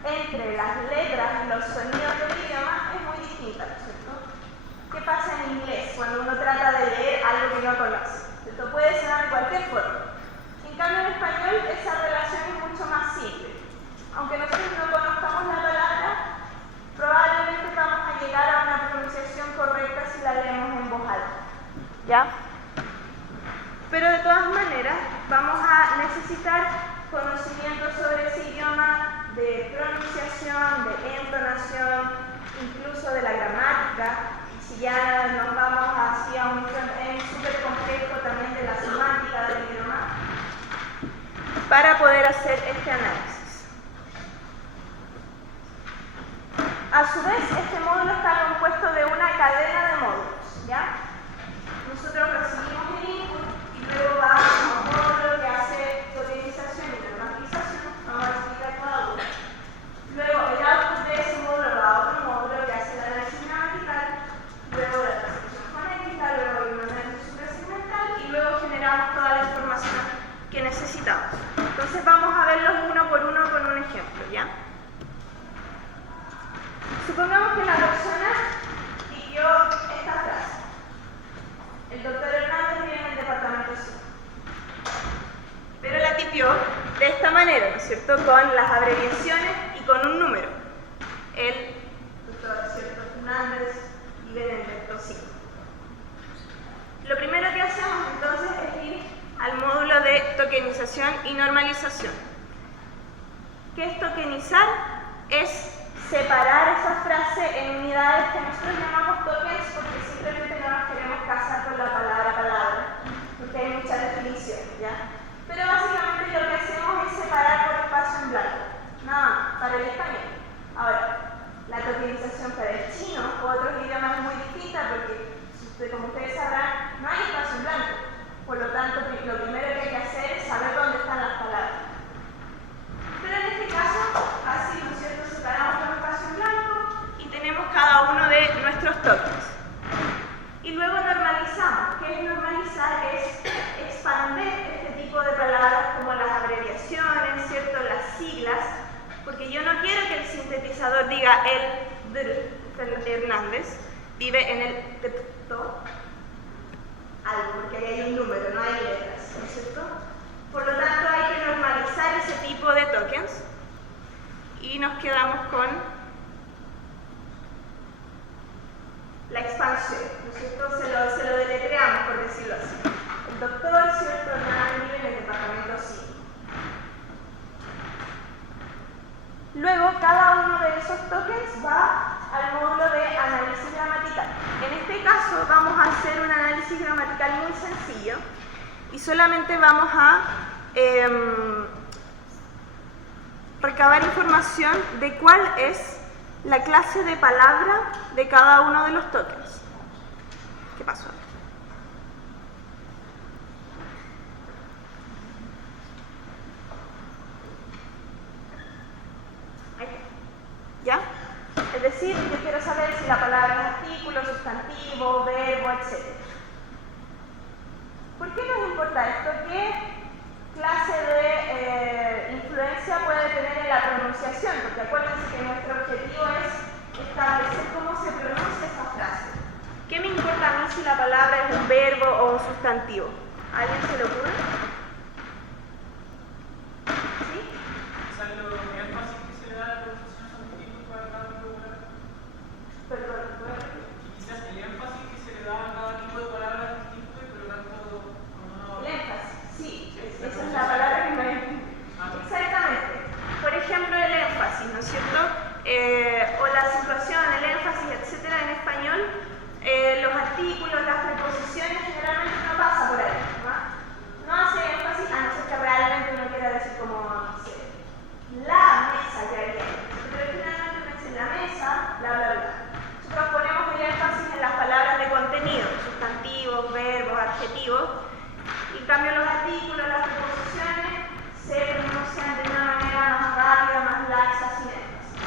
entre las letras y los sonidos del idioma es muy distinta, ¿cierto? ¿Qué pasa en inglés cuando uno trata de leer algo que no conoce? Esto puede sonar de cualquier forma. En cambio, en español esa relación es mucho más simple. Aunque nosotros no conozcamos la palabra, probablemente vamos a llegar a una pronunciación correcta si la leemos en voz alta. ¿Ya? Pero de todas maneras, vamos a necesitar conocimientos sobre ese idioma, de pronunciación, de entonación, incluso de la gramática. Si ya nos vamos hacia un front-end súper complejo, también de la semántica del idioma, para poder hacer este análisis. A su vez, este módulo está compuesto de una cadena de módulos, ¿ya? Nosotros recibimos el input y luego vamos a un módulo que hace tokenización y normalización. Vamos a explicar cada uno. Luego, el output de ese módulo va a otro módulo que hace el análisis gramatical, luego la transcripción fonética, luego el análisis suprasegmental y luego generamos toda la información que necesitamos. Entonces vamos a verlos uno por uno con un ejemplo, ¿ya? Supongamos que la persona pidió esta frase. El doctor Hernández vive en el departamento 5. Pero la tipió de esta manera, ¿no es cierto? Con las abreviaciones y con un número. El doctor Hernández vive en el departamento 5. Lo primero que hacemos entonces es ir al módulo de tokenización y normalización. ¿Qué es tokenizar? Es separar esa frase en unidades que nosotros llamamos tokens porque simplemente no nos queremos casar con la palabra, porque hay muchas definiciones, ¿ya? Pero básicamente lo que hacemos es separar por espacio en blanco, nada más, para el español. Ahora, la tokenización para el chino o otros idiomas es muy distinta porque, como ustedes sabrán, no hay espacio en blanco. Por lo tanto, lo primero que hay que hacer es saber dónde están las palabras. Pero en este caso, así, ¿no es cierto?, separamos por espacio en blanco y tenemos cada uno de nuestros tokens. Y luego normalizamos. ¿Qué es normalizar? Es expandir este tipo de palabras como las abreviaciones, ¿cierto?, las siglas, porque yo no quiero que el sintetizador diga Hernández vive en el algo, porque ahí hay un número, no hay letras, ¿no es cierto? Por lo tanto, hay que normalizar ese tipo de tokens y nos quedamos con la expansión, ¿no es cierto? Se lo deletreamos, por decirlo así. El doctor, ¿cierto?, Hernández vive en el departamento 5. Luego, cada uno de esos tokens va al módulo de análisis gramatical. En este caso, vamos a hacer un análisis gramatical muy sencillo y solamente vamos a recabar información de cuál es la clase de palabra de cada uno de los tokens. ¿Qué pasó? ¿Ya? Es decir, yo quiero saber si la palabra es artículo, sustantivo, verbo, etc. ¿Por qué nos importa esto? ¿Qué clase de influencia puede tener en la pronunciación? Porque acuérdense que nuestro objetivo es establecer cómo se pronuncia esa frase. ¿Qué me importa a mí si la palabra es un verbo o un sustantivo? ¿A alguien se le ocurre? ¿Sí? Perdón, quizás el énfasis que se le da a cada tipo de palabra es distinto y por lo tanto como no... El énfasis, sí, esa es la palabra que me... Exactamente. Por ejemplo, el énfasis, ¿no es cierto? O la situación, el énfasis, etcétera, en español, los artículos, las preposiciones generalmente no pasa por ahí, ¿no? No hace énfasis, a no ser que realmente uno quiera decir como, no sé, la mesa que había, pero generalmente pensé en la mesa, bla, bla, bla. Nosotros ponemos el énfasis en las palabras de contenido, sustantivos, verbos, adjetivos, y en cambio los artículos, las preposiciones se pronuncian de una manera más rápida, más laxa, sin énfasis.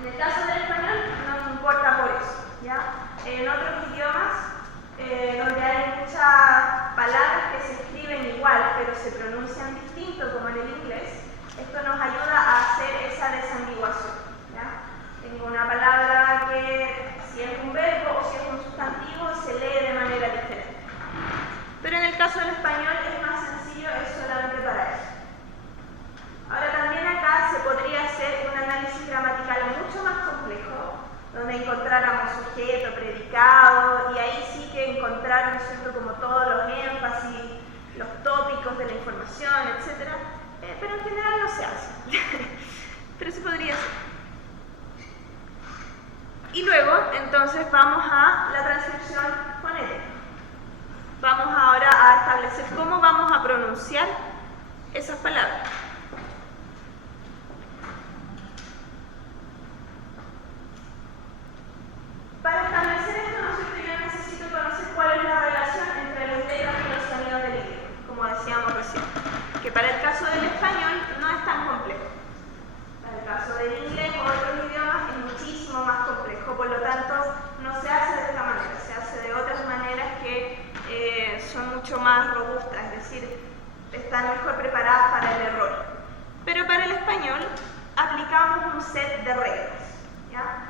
En el caso del español no nos importa por eso, ¿ya? En otros idiomas, donde hay muchas palabras que se escriben igual, pero se pronuncian distinto, como en el inglés, esto nos ayuda a hacer esa desambiguación, ¿ya? Tengo una palabra que, si es un verbo o si es un sustantivo, se lee de manera diferente. Pero en el caso del español es más sencillo, es solamente para eso. Ahora también acá se podría hacer un análisis gramatical mucho más complejo, donde encontráramos sujeto, predicado, y ahí sí que encontrar, ¿no es cierto?, como todos los énfasis, los tópicos de la información, etc. Pero en general no se hace. Pero se podría hacer. Y luego, entonces, vamos a la transcripción fonética. Vamos ahora a establecer cómo vamos a pronunciar esas palabras. Para establecer esto, ¿no es cierto?, yo necesito conocer cuál es la relación entre las letras y los sonidos del idioma, como decíamos recién. Que para el caso del español no es tan complejo. Para el caso del inglés o otros idiomas es muchísimo más complejo, por lo tanto no se hace de esta manera, se hace de otras maneras que son mucho más robustas, es decir, están mejor preparadas para el error. Pero para el español aplicamos un set de reglas, ¿ya?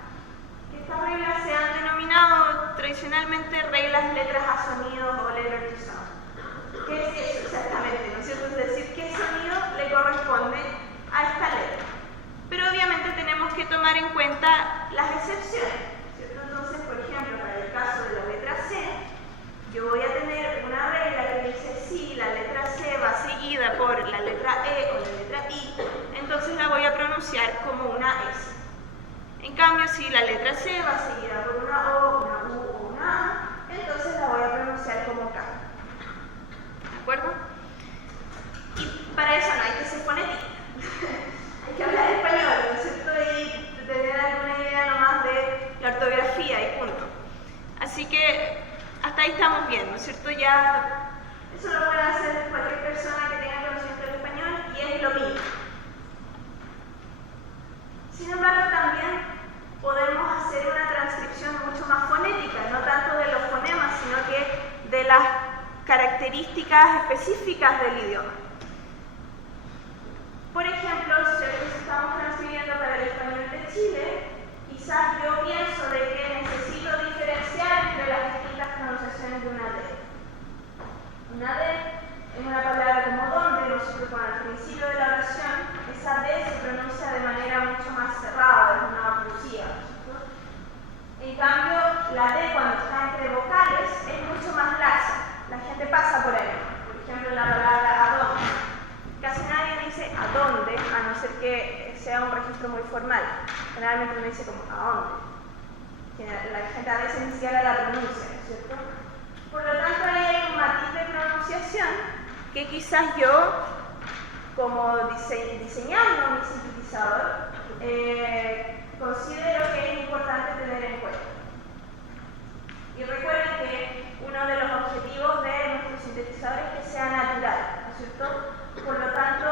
Estas reglas se han denominado tradicionalmente reglas letras a sonido o letter to sound. ¿Qué es eso exactamente? ¿No es cierto? Es decir, ¿qué sonido le corresponde a esta letra? Pero obviamente tenemos que tomar en cuenta las excepciones, ¿cierto? Entonces, por ejemplo, para el caso de la letra C, yo voy a tener una regla que dice si la letra C va seguida por cambio, si la letra C va seguida por una O, una U o una A, entonces la voy a pronunciar como K. ¿De acuerdo? Y para eso no hay que ser fonética. Hay que hablar español, ¿no es cierto? Y tener alguna idea nomás de la ortografía y punto. Así que hasta ahí estamos bien, ¿no es cierto? Ya eso lo puede hacer cualquier persona que tenga conocimiento del español y es lo mismo. Sin embargo, también podemos hacer una transcripción mucho más fonética, no tanto de los fonemas, sino que de las características específicas del idioma. Por ejemplo, si estamos transcribiendo para el español de Chile, quizás yo pienso de que necesito diferenciar entre las distintas pronunciaciones de una D. Una D es una palabra como donde, nosotros con el principio de la oración, esa D se pronuncia de manera mucho más cerrada, es una oclusiva. En cambio, la D cuando está entre vocales es mucho más laxa. La gente pasa por ahí. Por ejemplo, la palabra adonde. Casi nadie dice a dónde, a no ser que sea un registro muy formal. Generalmente uno dice como a dónde. La gente a veces ni siquiera la pronuncia, ¿no es cierto? Por lo tanto, ahí hay un matiz de pronunciación que quizás yo, como diseñando mi sintetizador, considero que es importante tener en cuenta. Y recuerden que uno de los objetivos de nuestro sintetizador es que sea natural, ¿no es cierto? Por lo tanto,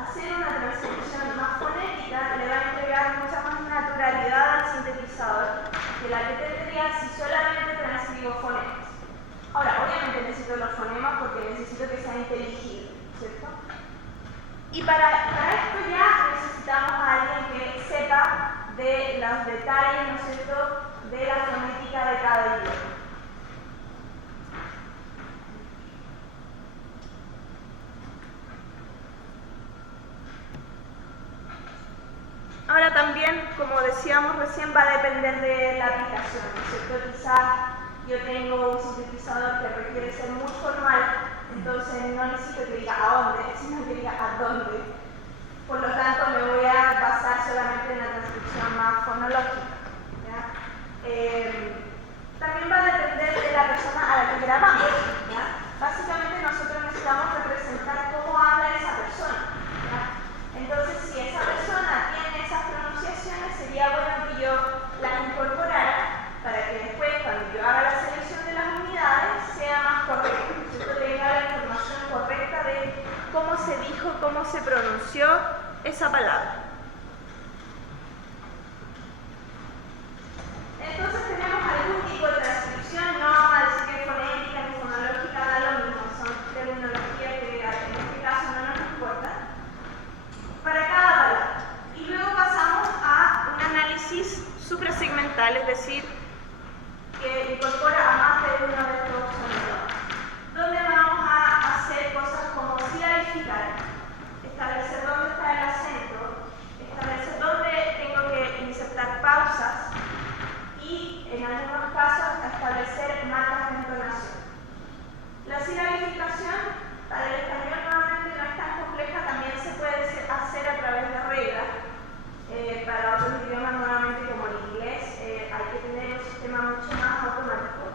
hacer una transcripción más fonética le va a entregar mucha más naturalidad al sintetizador que la que tendría si solamente transcribo fonemas. Ahora, obviamente necesito los fonemas porque necesito que sea inteligible, ¿cierto? Y para esto ya necesitamos a alguien que sepa de los detalles, ¿no es cierto?, de la fonética de cada idioma. Ahora también, como decíamos recién, va a depender de la aplicación, ¿no es cierto? Quizás yo tengo un sintetizador que requiere ser muy formal, entonces no necesito que diga a dónde, sino que diga a dónde. Por lo tanto, me voy a basar solamente en la transcripción más fonológica. También va a depender de la persona a la que grabamos. ¿Ya? Básicamente nosotros necesitamos representar cómo habla esa persona. ¿Ya? Entonces, si esa persona tiene esas pronunciaciones, sería bueno que yo las incorporara para que después, cuando yo haga la selección de las unidades, sea más correcta. Yo tenga la información correcta de cómo se dijo, cómo se pronunció esa palabra. Entonces tenemos algún tipo de transcripción, no vamos a decir que es fonética ni fonológica, da lo mismo, son terminologías que en este caso no nos importa, para cada palabra. Y luego pasamos a un análisis suprasegmental, es decir, que incorpora a más de uno de estos sonidos, donde vamos a hacer cosas como silarificar, establecer dónde está el acento, establecer dónde tengo que insertar pausas y, en algunos casos, establecer marcas de entonación. La silarificación para el español normalmente no es tan compleja, también se puede hacer a través de reglas. Para otros idiomas, normalmente como el inglés, hay que tener un sistema mucho más automático.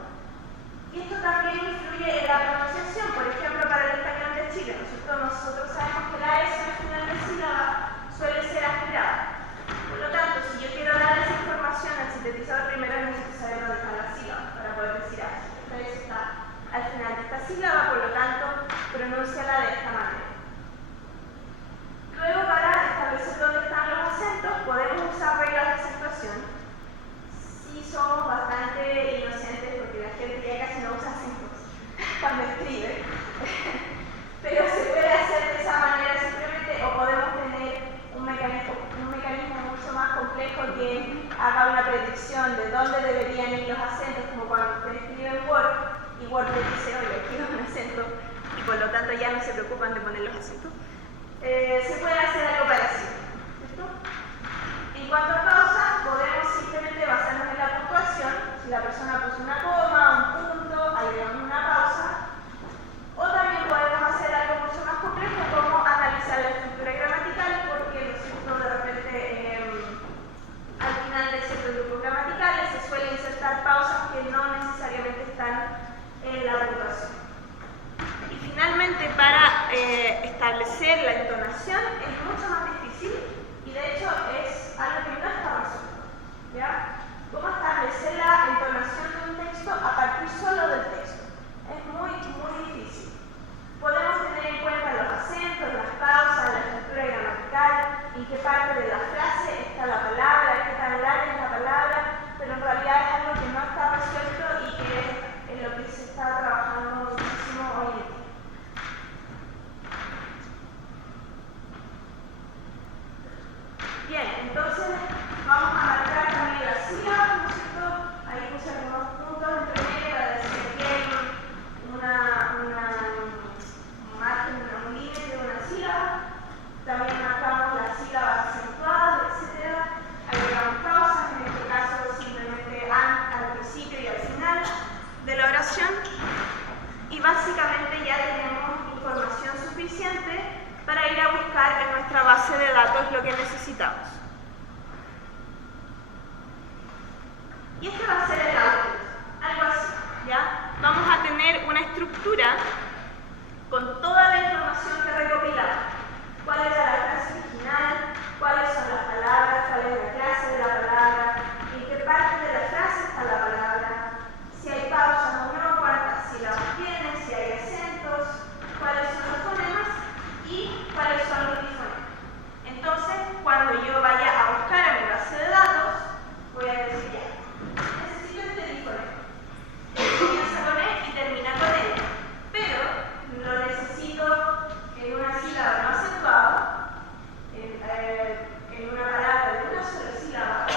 Y esto también influye en la pronunciación. Por ejemplo, para el español de Chile, nosotros sabemos que la S al final de sílaba suele ser aspirada. Por lo tanto, si yo quiero dar esa información al sintetizador, primero necesito saber dónde está la sílaba para poder decir, esta S está al final de esta sílaba, por lo tanto, pronúnciala de esta manera. Luego, para establecer dónde están los acentos, podemos usar reglas de acentuación. Sí somos bastante inocentes porque la gente ya casi no usa acentos cuando escribe. Pero se puede hacer de esa manera simplemente, o podemos tener un mecanismo mucho más complejo que haga una predicción de dónde deberían ir los acentos, como cuando usted escribe en Word y Word le dice, oye, aquí va un acento, y por lo tanto ya no se preocupan de poner los acentos. Se puede hacer algo parecido, ¿cierto? En cuanto a pausa, podemos simplemente basarnos en la puntuación. Si la persona puso una coma, un punto, agregamos una pausa. O también podemos hacer algo mucho más complejo, como analizar la estructura gramatical, porque, ¿no es cierto?, de repente al final de cierto Y este va a ser el output, algo así, ¿ya? Vamos a tener una estructura con toda la información que recopilamos. ¿Cuál era la frase original? ¿Cuáles son las palabras? ¿Cuál es la clase de la palabra? ¿En qué parte de la frase está la palabra? Si hay pausas o no, cuántas sílabas tiene, si hay acentos, cuáles son los fonemas y cuáles son los difonemas. Entonces, cuando yo vaya a buscar a mi base de datos, voy a decir ya, necesito este difonema. Comienza con E y termina con N, pero lo necesito en una sílaba no acentuada, en una palabra de una sola sílaba,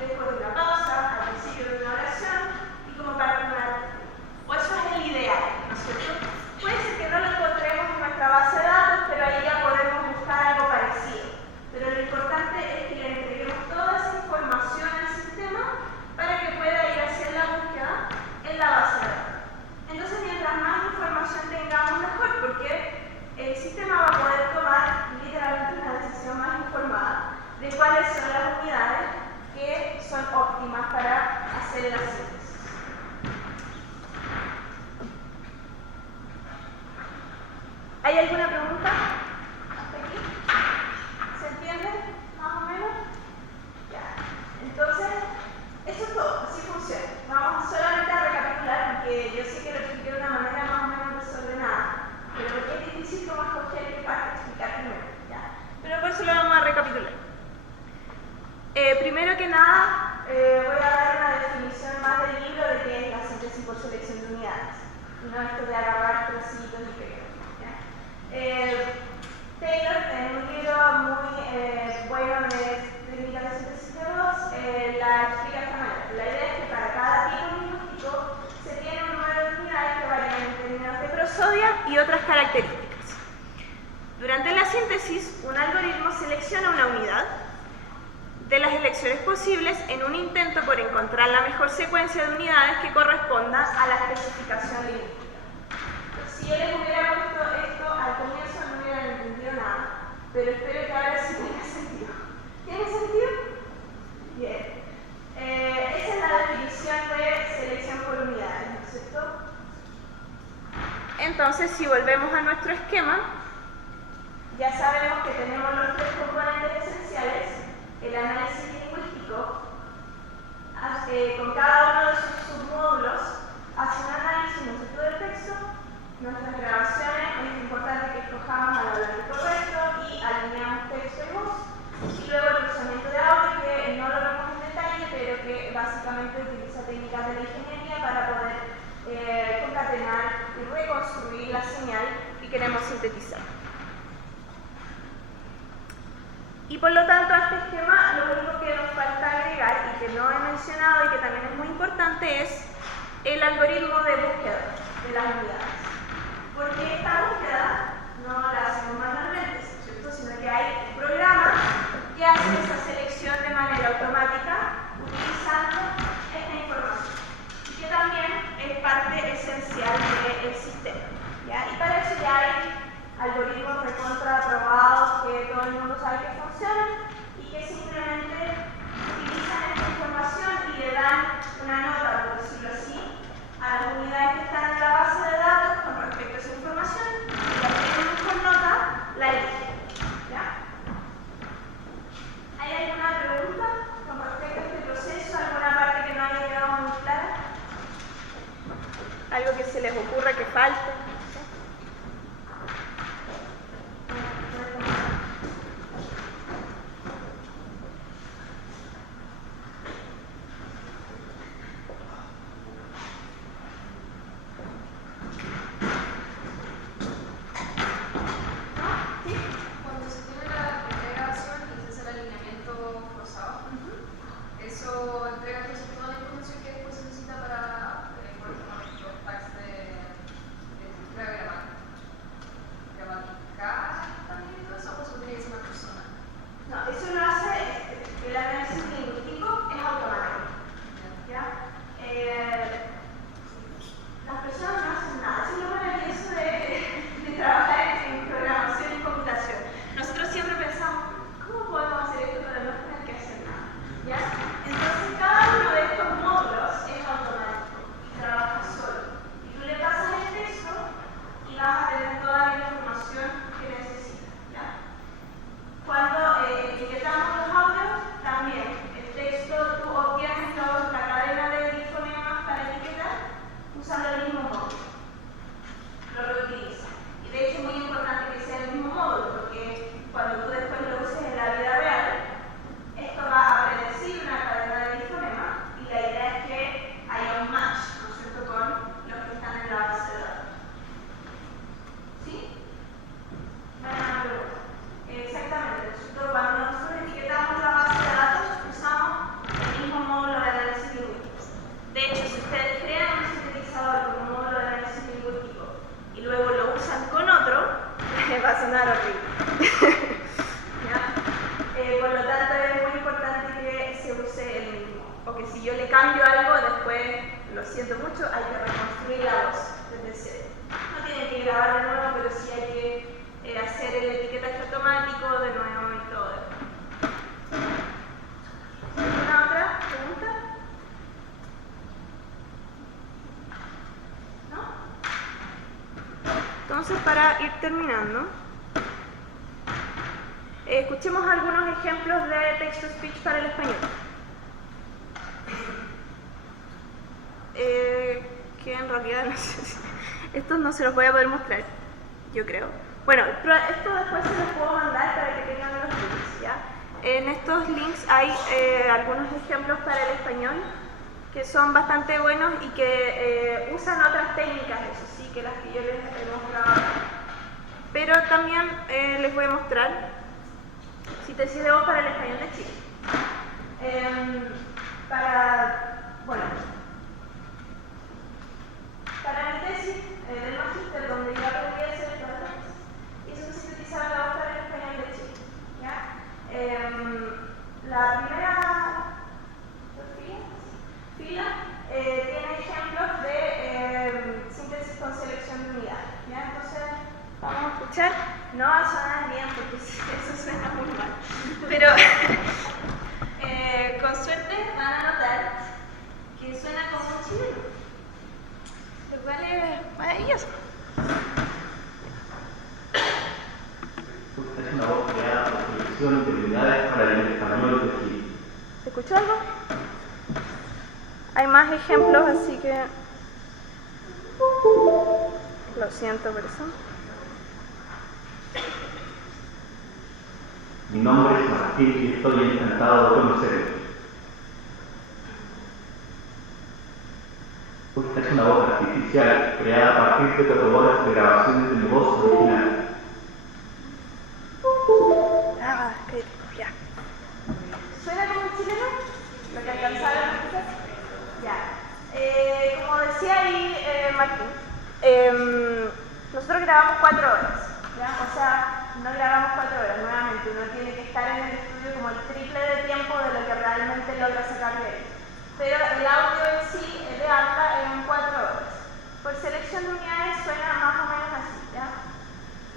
después de una pausa, al principio de una oración y como parte de una artículo. O eso es el ideal, ¿no es cierto? Puede ser que no lo encontremos en nuestra base de datos, pero ahí ya podemos buscar algo parecido. Pero lo importante es que le entreguemos toda esa información al sistema para que pueda ir a hacer la búsqueda en la base de datos. Entonces, mientras más información tengamos, mejor, porque el sistema va a poder tomar literalmente una decisión más informada de cuáles son las unidades que son óptimas para hacer la síntesis. ¿Hay alguna pregunta? ¿Hasta aquí? ¿Se entiende? ¿Más o menos? Ya. Entonces, eso es todo, así funciona. Vamos solamente a recapitular, porque yo sé que lo expliqué de una manera más o menos desordenada, pero porque es difícil como escoger qué parte explicar primero, ¿ya? Pero por eso lo vamos a recapitular. Primero que nada, voy a dar una definición más del libro de qué es la síntesis por selección de unidades, y no esto de agarrar trocitos y pegar, ¿ya? Taylor, en un libro muy bueno de técnicas de síntesis de voz, la explica de esta manera. La idea es que para cada tipo lingüístico se tiene un número de unidades que varían en términos de prosodia y otras características. Durante la síntesis, un algoritmo selecciona una unidad de las elecciones posibles en un intento por encontrar la mejor secuencia de unidades que corresponda a la especificación lingüística. Entonces, si yo les hubiera puesto esto al comienzo, no hubieran entendido nada, pero espero que ahora sí tenga sentido. ¿Tiene sentido? Bien. Esa es la definición de selección por unidades, ¿no es cierto? Entonces, si volvemos a nuestro esquema, ya sabemos que tenemos los tres componentes esenciales: el análisis lingüístico, con cada uno de sus submódulos, hace un análisis, ¿no es cierto?, del texto. Nuestras grabaciones, es importante que escojamos al hablante correcto y alineamos texto y voz. Y luego el procesamiento de audio, que no lo vemos en detalle, pero que básicamente utiliza técnicas de la ingeniería para poder concatenar y reconstruir la señal que queremos sintetizar. Y por lo tanto, a este esquema lo único que nos falta agregar y que no he mencionado y que también es muy importante es el algoritmo de búsqueda de las unidades. Porque esta búsqueda no la hacemos manualmente, ¿cierto?, sino que hay un programa que hace esa selección de manera automática utilizando esta información, y que también es parte esencial del sistema, ¿ya? Y para eso ya hay algoritmos recontra aprobados que todo el mundo sabe que funcionan y que simplemente utilizan esta información y le dan una nota, por decirlo así, a las unidades que están en la base de datos con respecto a esa información, y la tienen con nota, la eligen, ¿ya? ¿Hay alguna pregunta con respecto a este proceso? ¿Alguna parte que no haya quedado muy clara? ¿Algo que se les ocurra que falte? Cuando se tiene la primera versión y se hace el alineamiento cruzado, eso entrega toda la información que después se necesita para, por ejemplo, los tags de que cambio algo, después, lo siento mucho, hay que reconstruir la voz desde cero. No tienen que grabar de nuevo, pero sí hay que hacer el etiquetaje automático de nuevo y todo. ¿Alguna otra pregunta? ¿No? Entonces, para ir terminando, escuchemos algunos ejemplos de text-to-speech para el español. Que en realidad no sé si estos no se los voy a poder mostrar, yo creo. Bueno, esto después se los puedo mandar para que tengan los links, ¿ya? En estos links hay algunos ejemplos para el español que son bastante buenos y que usan otras técnicas, eso sí, que las que yo les he mostrado. Pero también les voy a mostrar síntesis de voz para el español de Chile. Para mi tesis del magíster, donde yo aprendí a hacer estas cosas, hice un sintetizador de voz para el español de Chile. ¿Ya? La primera fila tiene ejemplos de síntesis con selección de unidades. ¿Ya? Entonces, vamos a escuchar. No va a sonar bien porque eso suena muy mal. Pero con suerte van a notar que suena como un chileno. Lo cual es maravilloso. Es una voz creada por selección de unidades para el español de Chile. ¿Se escuchó algo? Hay más ejemplos, así que lo siento por eso. Mi nombre es Martín y estoy encantado de conocerlo. Esta es una voz artificial creada a partir de protocolos de grabaciones de mi voz original. Ya. ¿Suena como un chileno? ¿Lo que alcanzaron a escuchar? Ya. Como decía ahí Martín, nosotros grabamos 4 horas. ¿Ya? O sea, no grabamos 4 horas, nuevamente. Uno tiene que estar en el estudio como el triple de tiempo de lo que realmente logra sacar de él. Pero el audio en sí de alta en 4 horas. Por selección de unidades suena más o menos así, ¿ya?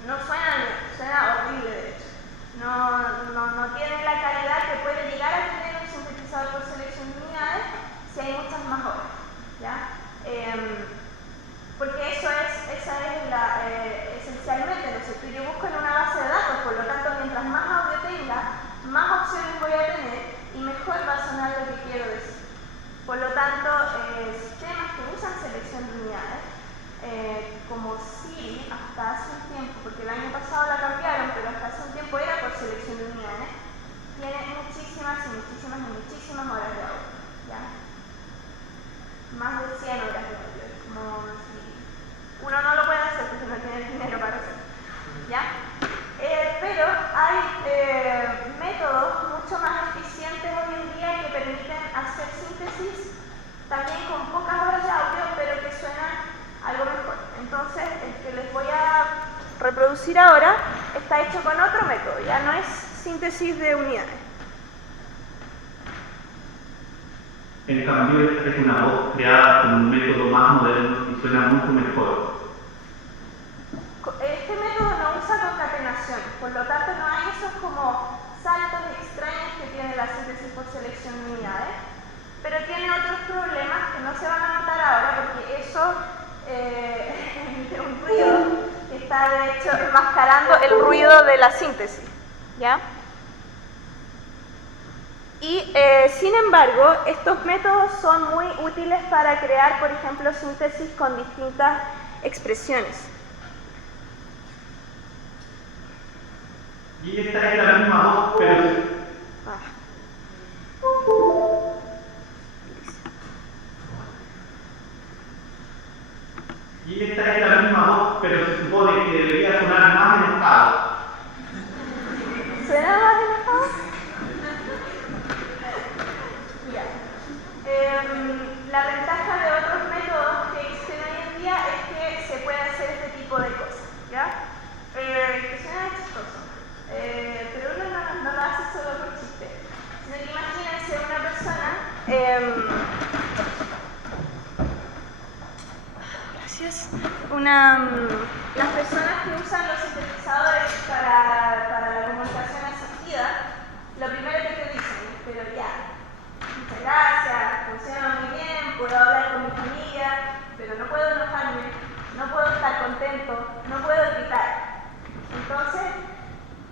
No suena horrible de hecho. No tiene la calidad que puede llegar a tener un sintetizador por selección de unidades si hay muchas más horas, ¿ya? Porque esa es esencialmente, ¿no es cierto? Yo busco en una base de datos, por lo tanto, mientras más audio tenga, más opciones voy a tener y mejor va a sonar lo que quiero decir. Por lo tanto, sistemas que usan selección de unidades, como Siri hasta hace un tiempo, porque el año pasado la cambiaron, pero hasta hace un tiempo era por selección de unidades, tiene muchísimas horas de audio, ¿ya? Más de 100 horas de audio, es como si uno no lo puede hacer porque no tiene el dinero para hacerlo, ¿ya? Pero hay métodos mucho más eficientes hoy en día que permiten hacer síntesis también con pocas horas de audio, pero que suenan algo mejor. Entonces, el que les voy a reproducir ahora está hecho con otro método, ya no es síntesis de unidades. En cambio, esta es una voz creada con un método más moderno y suena mucho mejor. Este método no usa concatenación, por lo tanto no hay esos como saltos extraños que tiene la síntesis por selección de unidades, pero tiene otros problemas que no se van a notar ahora porque eso emite un ruido que está de hecho enmascarando el ruido de la síntesis, ¿ya? Y sin embargo, estos métodos son muy útiles para crear, por ejemplo, síntesis con distintas expresiones. Y esta es la misma voz, pero... Y esta es la misma voz, pero se supone que debería sonar más enojado. ¿Suena más enojado? Ya. La ventaja de otros métodos que existen hoy en día es que se puede hacer este tipo de cosas, ¿ya? Que suena chistoso. Pero uno no lo hace solo por chiste, sino que imagínense una persona las personas que usan los sintetizadores para la comunicación asistida, lo primero que te dicen es, pero ya, muchas gracias, funciona muy bien, puedo hablar con mi familia, pero no puedo enojarme, no puedo estar contento, no puedo gritar. Entonces,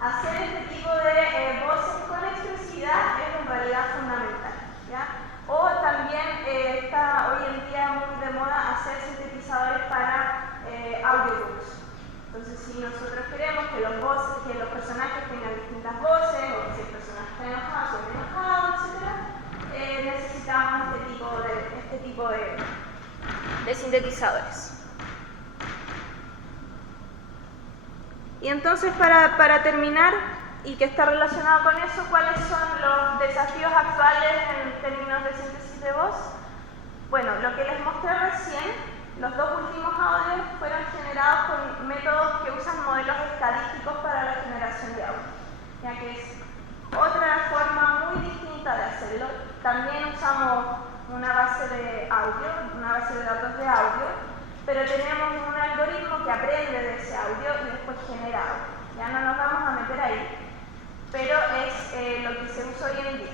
hacer este tipo de voces con expresividad es en realidad fundamental, ¿ya? O también está hoy en día muy de moda hacer sintetizadores para audiobooks. Entonces, si nosotros queremos que los personajes tengan distintas voces, o si el personaje está enojado, o enojado, etc., necesitamos este tipo de sintetizadores. Y entonces, para terminar, y que está relacionado con eso, ¿cuáles son los desafíos actuales en términos de síntesis de voz? Bueno, lo que les mostré recién, los dos últimos audios fueron generados con métodos que usan modelos estadísticos para la generación de audio, ya que es otra forma muy distinta de hacerlo. También usamos una base de audio, una base de datos de audio, pero tenemos un algoritmo que aprende de ese audio y después genera audio. Ya no nos vamos a meter ahí, pero es lo que se usa hoy en día.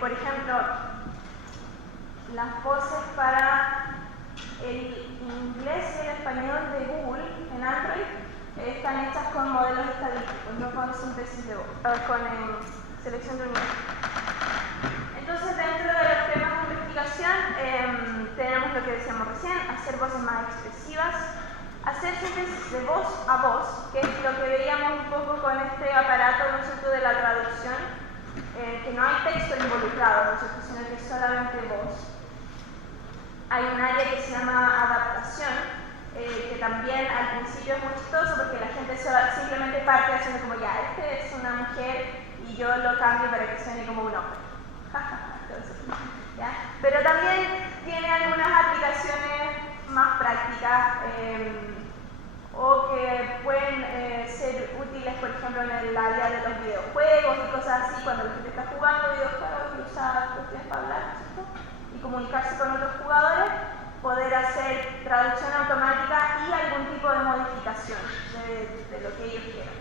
Por ejemplo, las voces para el inglés y el español de Google en Android están hechas con modelos estadísticos, no con síntesis de voz, con selección de unidades. Entonces, dentro de los temas de investigación, tenemos lo que decíamos recién, hacer voces más expresivas, hacer síntesis de voz a voz, que es lo que veíamos un poco con este aparato, ¿no es cierto?, de la traducción, que no hay texto involucrado, ¿no es cierto?, sino que es solamente voz. Hay un área que se llama adaptación, que también al principio es muy chistoso porque la gente simplemente parte haciendo como, ya, este es una mujer y yo lo cambio para que suene como un hombre. Entonces, ¿ya? Pero también tiene algunas aplicaciones más prácticas o que pueden ser útiles, por ejemplo, en el área de los videojuegos y cosas así, cuando la gente está jugando videojuegos y usa cuestiones para hablar, ¿cierto?, y comunicarse con otros jugadores, poder hacer traducción automática y algún tipo de modificación de lo que ellos quieran.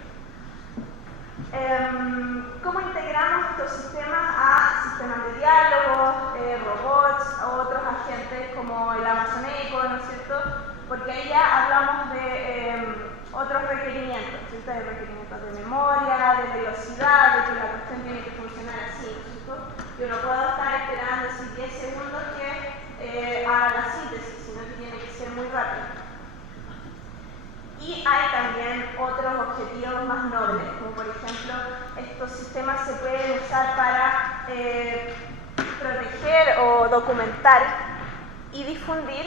¿Cómo integramos estos sistemas a sistemas de diálogo, robots o otros agentes como el Amazon Echo, ¿no es cierto? Porque ahí ya hablamos de otros requerimientos, ¿cierto? De requerimientos de memoria, de velocidad, de que la cuestión tiene que funcionar así, ¿no es cierto? Yo no puedo estar esperando así 10 segundos que haga la síntesis, sino que tiene que ser muy rápido. Y hay también otros objetivos más nobles, como por ejemplo, estos sistemas se pueden usar para proteger o documentar y difundir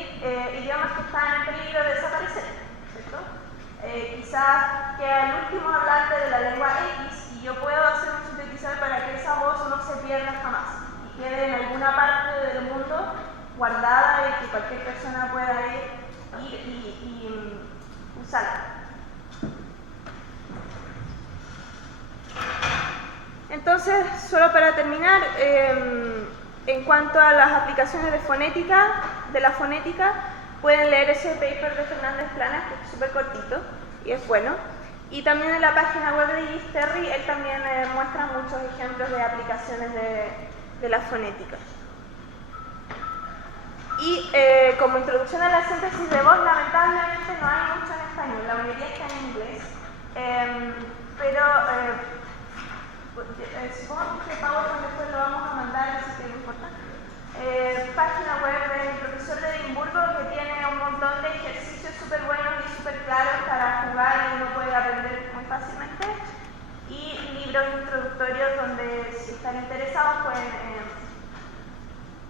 idiomas que están en peligro de desaparecer, ¿cierto? Quizás que el último hablante de la lengua X y yo puedo hacer un sintetizador para que esa voz no se pierda jamás y quede en alguna parte del mundo guardada y que cualquier persona pueda ir y usarla. Entonces, solo para terminar, en cuanto a las aplicaciones de la fonética, pueden leer ese paper de Fernández Planas, que es súper cortito y es bueno. Y también en la página web de Gis Terry, él también muestra muchos ejemplos de aplicaciones de la fonética. Y como introducción a la síntesis de voz, lamentablemente no hay mucho en español, la mayoría está en inglés. Pero supongo que PowerPoint después lo vamos a mandar, así que no importa. Página web del profesor de Edimburgo que tiene un montón de ejercicios súper buenos y súper claros para jugar y uno puede aprender muy fácilmente. Y libros introductorios donde, si están interesados,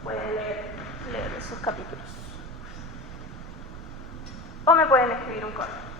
pueden leer esos capítulos. O me pueden escribir un correo.